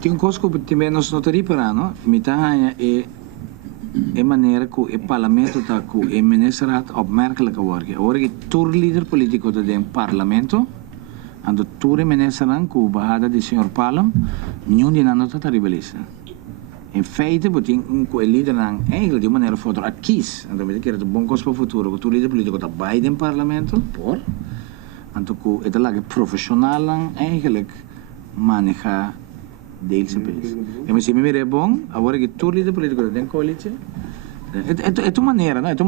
Tem coisa que também nós notaria para não, mitad é maneira que o parlamento está com o ministraat opmerkelijk worden. Agora que todo líder político está dentro do parlamento, ando todo ministraat com a barrada do senhor Palm, nenhum de nós está ribelista. Em feite, tem um líder eigenlijk de maneira futura adquies, então me quer bom coisa para o futuro, que todo líder político está bem dentro do parlamento, por, então que é lá que profissional eigenlijk maneja deze país. E se me é bom, agora que todo líder político tem coalição, é tua maneira, não? É tua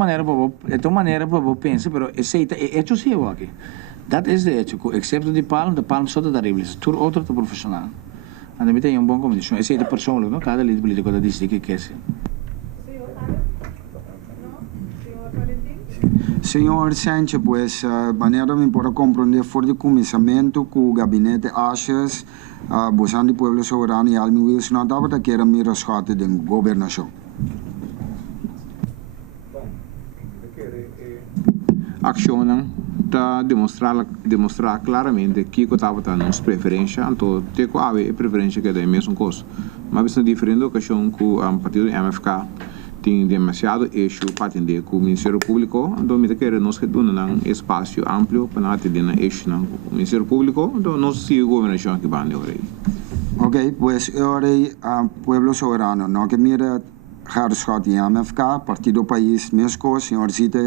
maneira para pensar, pero é hecho sim aqui. Dat is de hecho, excepto de Palm só da rebelião, todo outro é profissional. A mim tem bom comunicação, é de persoonlijk, não? Cada líder político da diz que quer ser. Senhor Sánchez, pues, maneira me pode compreender for de começamento com o gabinete Ashes, Bosan de Pueblo Soberano e Almi Wilson, não estava que era minha resgate de governação. Ação está demonstrar claramente que estava a nossa preferência, então tem que haver preferência que é a mesma coisa. Mas é diferente da ocasião que o partido MFK tem demasiado eixo para atender com o Ministério Público, então me quer nós que dona um espaço amplo para atender na eixo no Ministério Público, então nós se governação que vai agora. Ok, pues ahora Pueblo Soberano, no que mira Harschot y AMFK, Partido País Mesco, señor Zita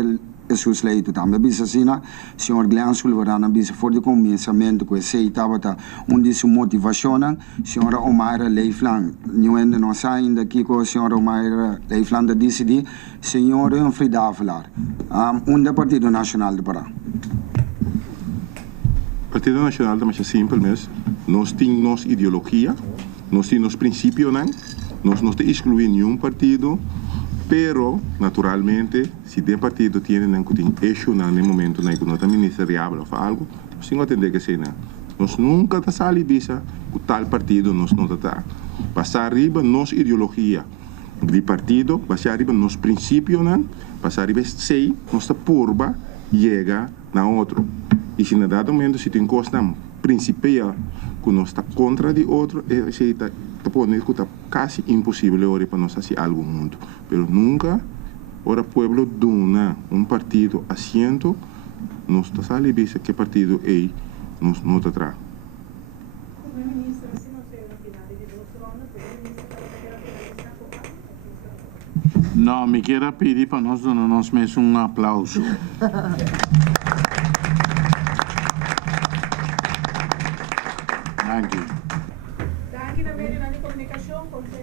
Jesus Leito também bisa sina, senhor Glenn Sulverana bisa for de começamento que sei tabata onde sua motivação, senhora Omaira Leifland, não ainda não sai ainda aqui com a senhora Omaira Leifland decidi, senhora um frida falar, onde Partido Nacional de Pará. Partido Nacional é simples mesmo, nós temos nossa ideologia, nós temos nossos princípios, nós não excluímos nenhum partido. Pero, naturalmente, se tem partido tem eixo no momento na economia ministerial ou algo, sem atender que seja. Nós nunca está sali bisa o tal partido nós não está. Passar arriba nossa ideologia de partido, passar arriba nos princípios, passar arriba sei nossa purba chega na outro. E se na dado momento se tem coisa principal que nós está contra de outro, se está poner que está quase impossível ahora para nós fazer algo mundo. Pero nunca, ora pueblo dona partido asiento, nós está sali bisa que partido é, nós não está atrás. Não, me quero pedir para nós darmos mesmo um aplauso. Thank you.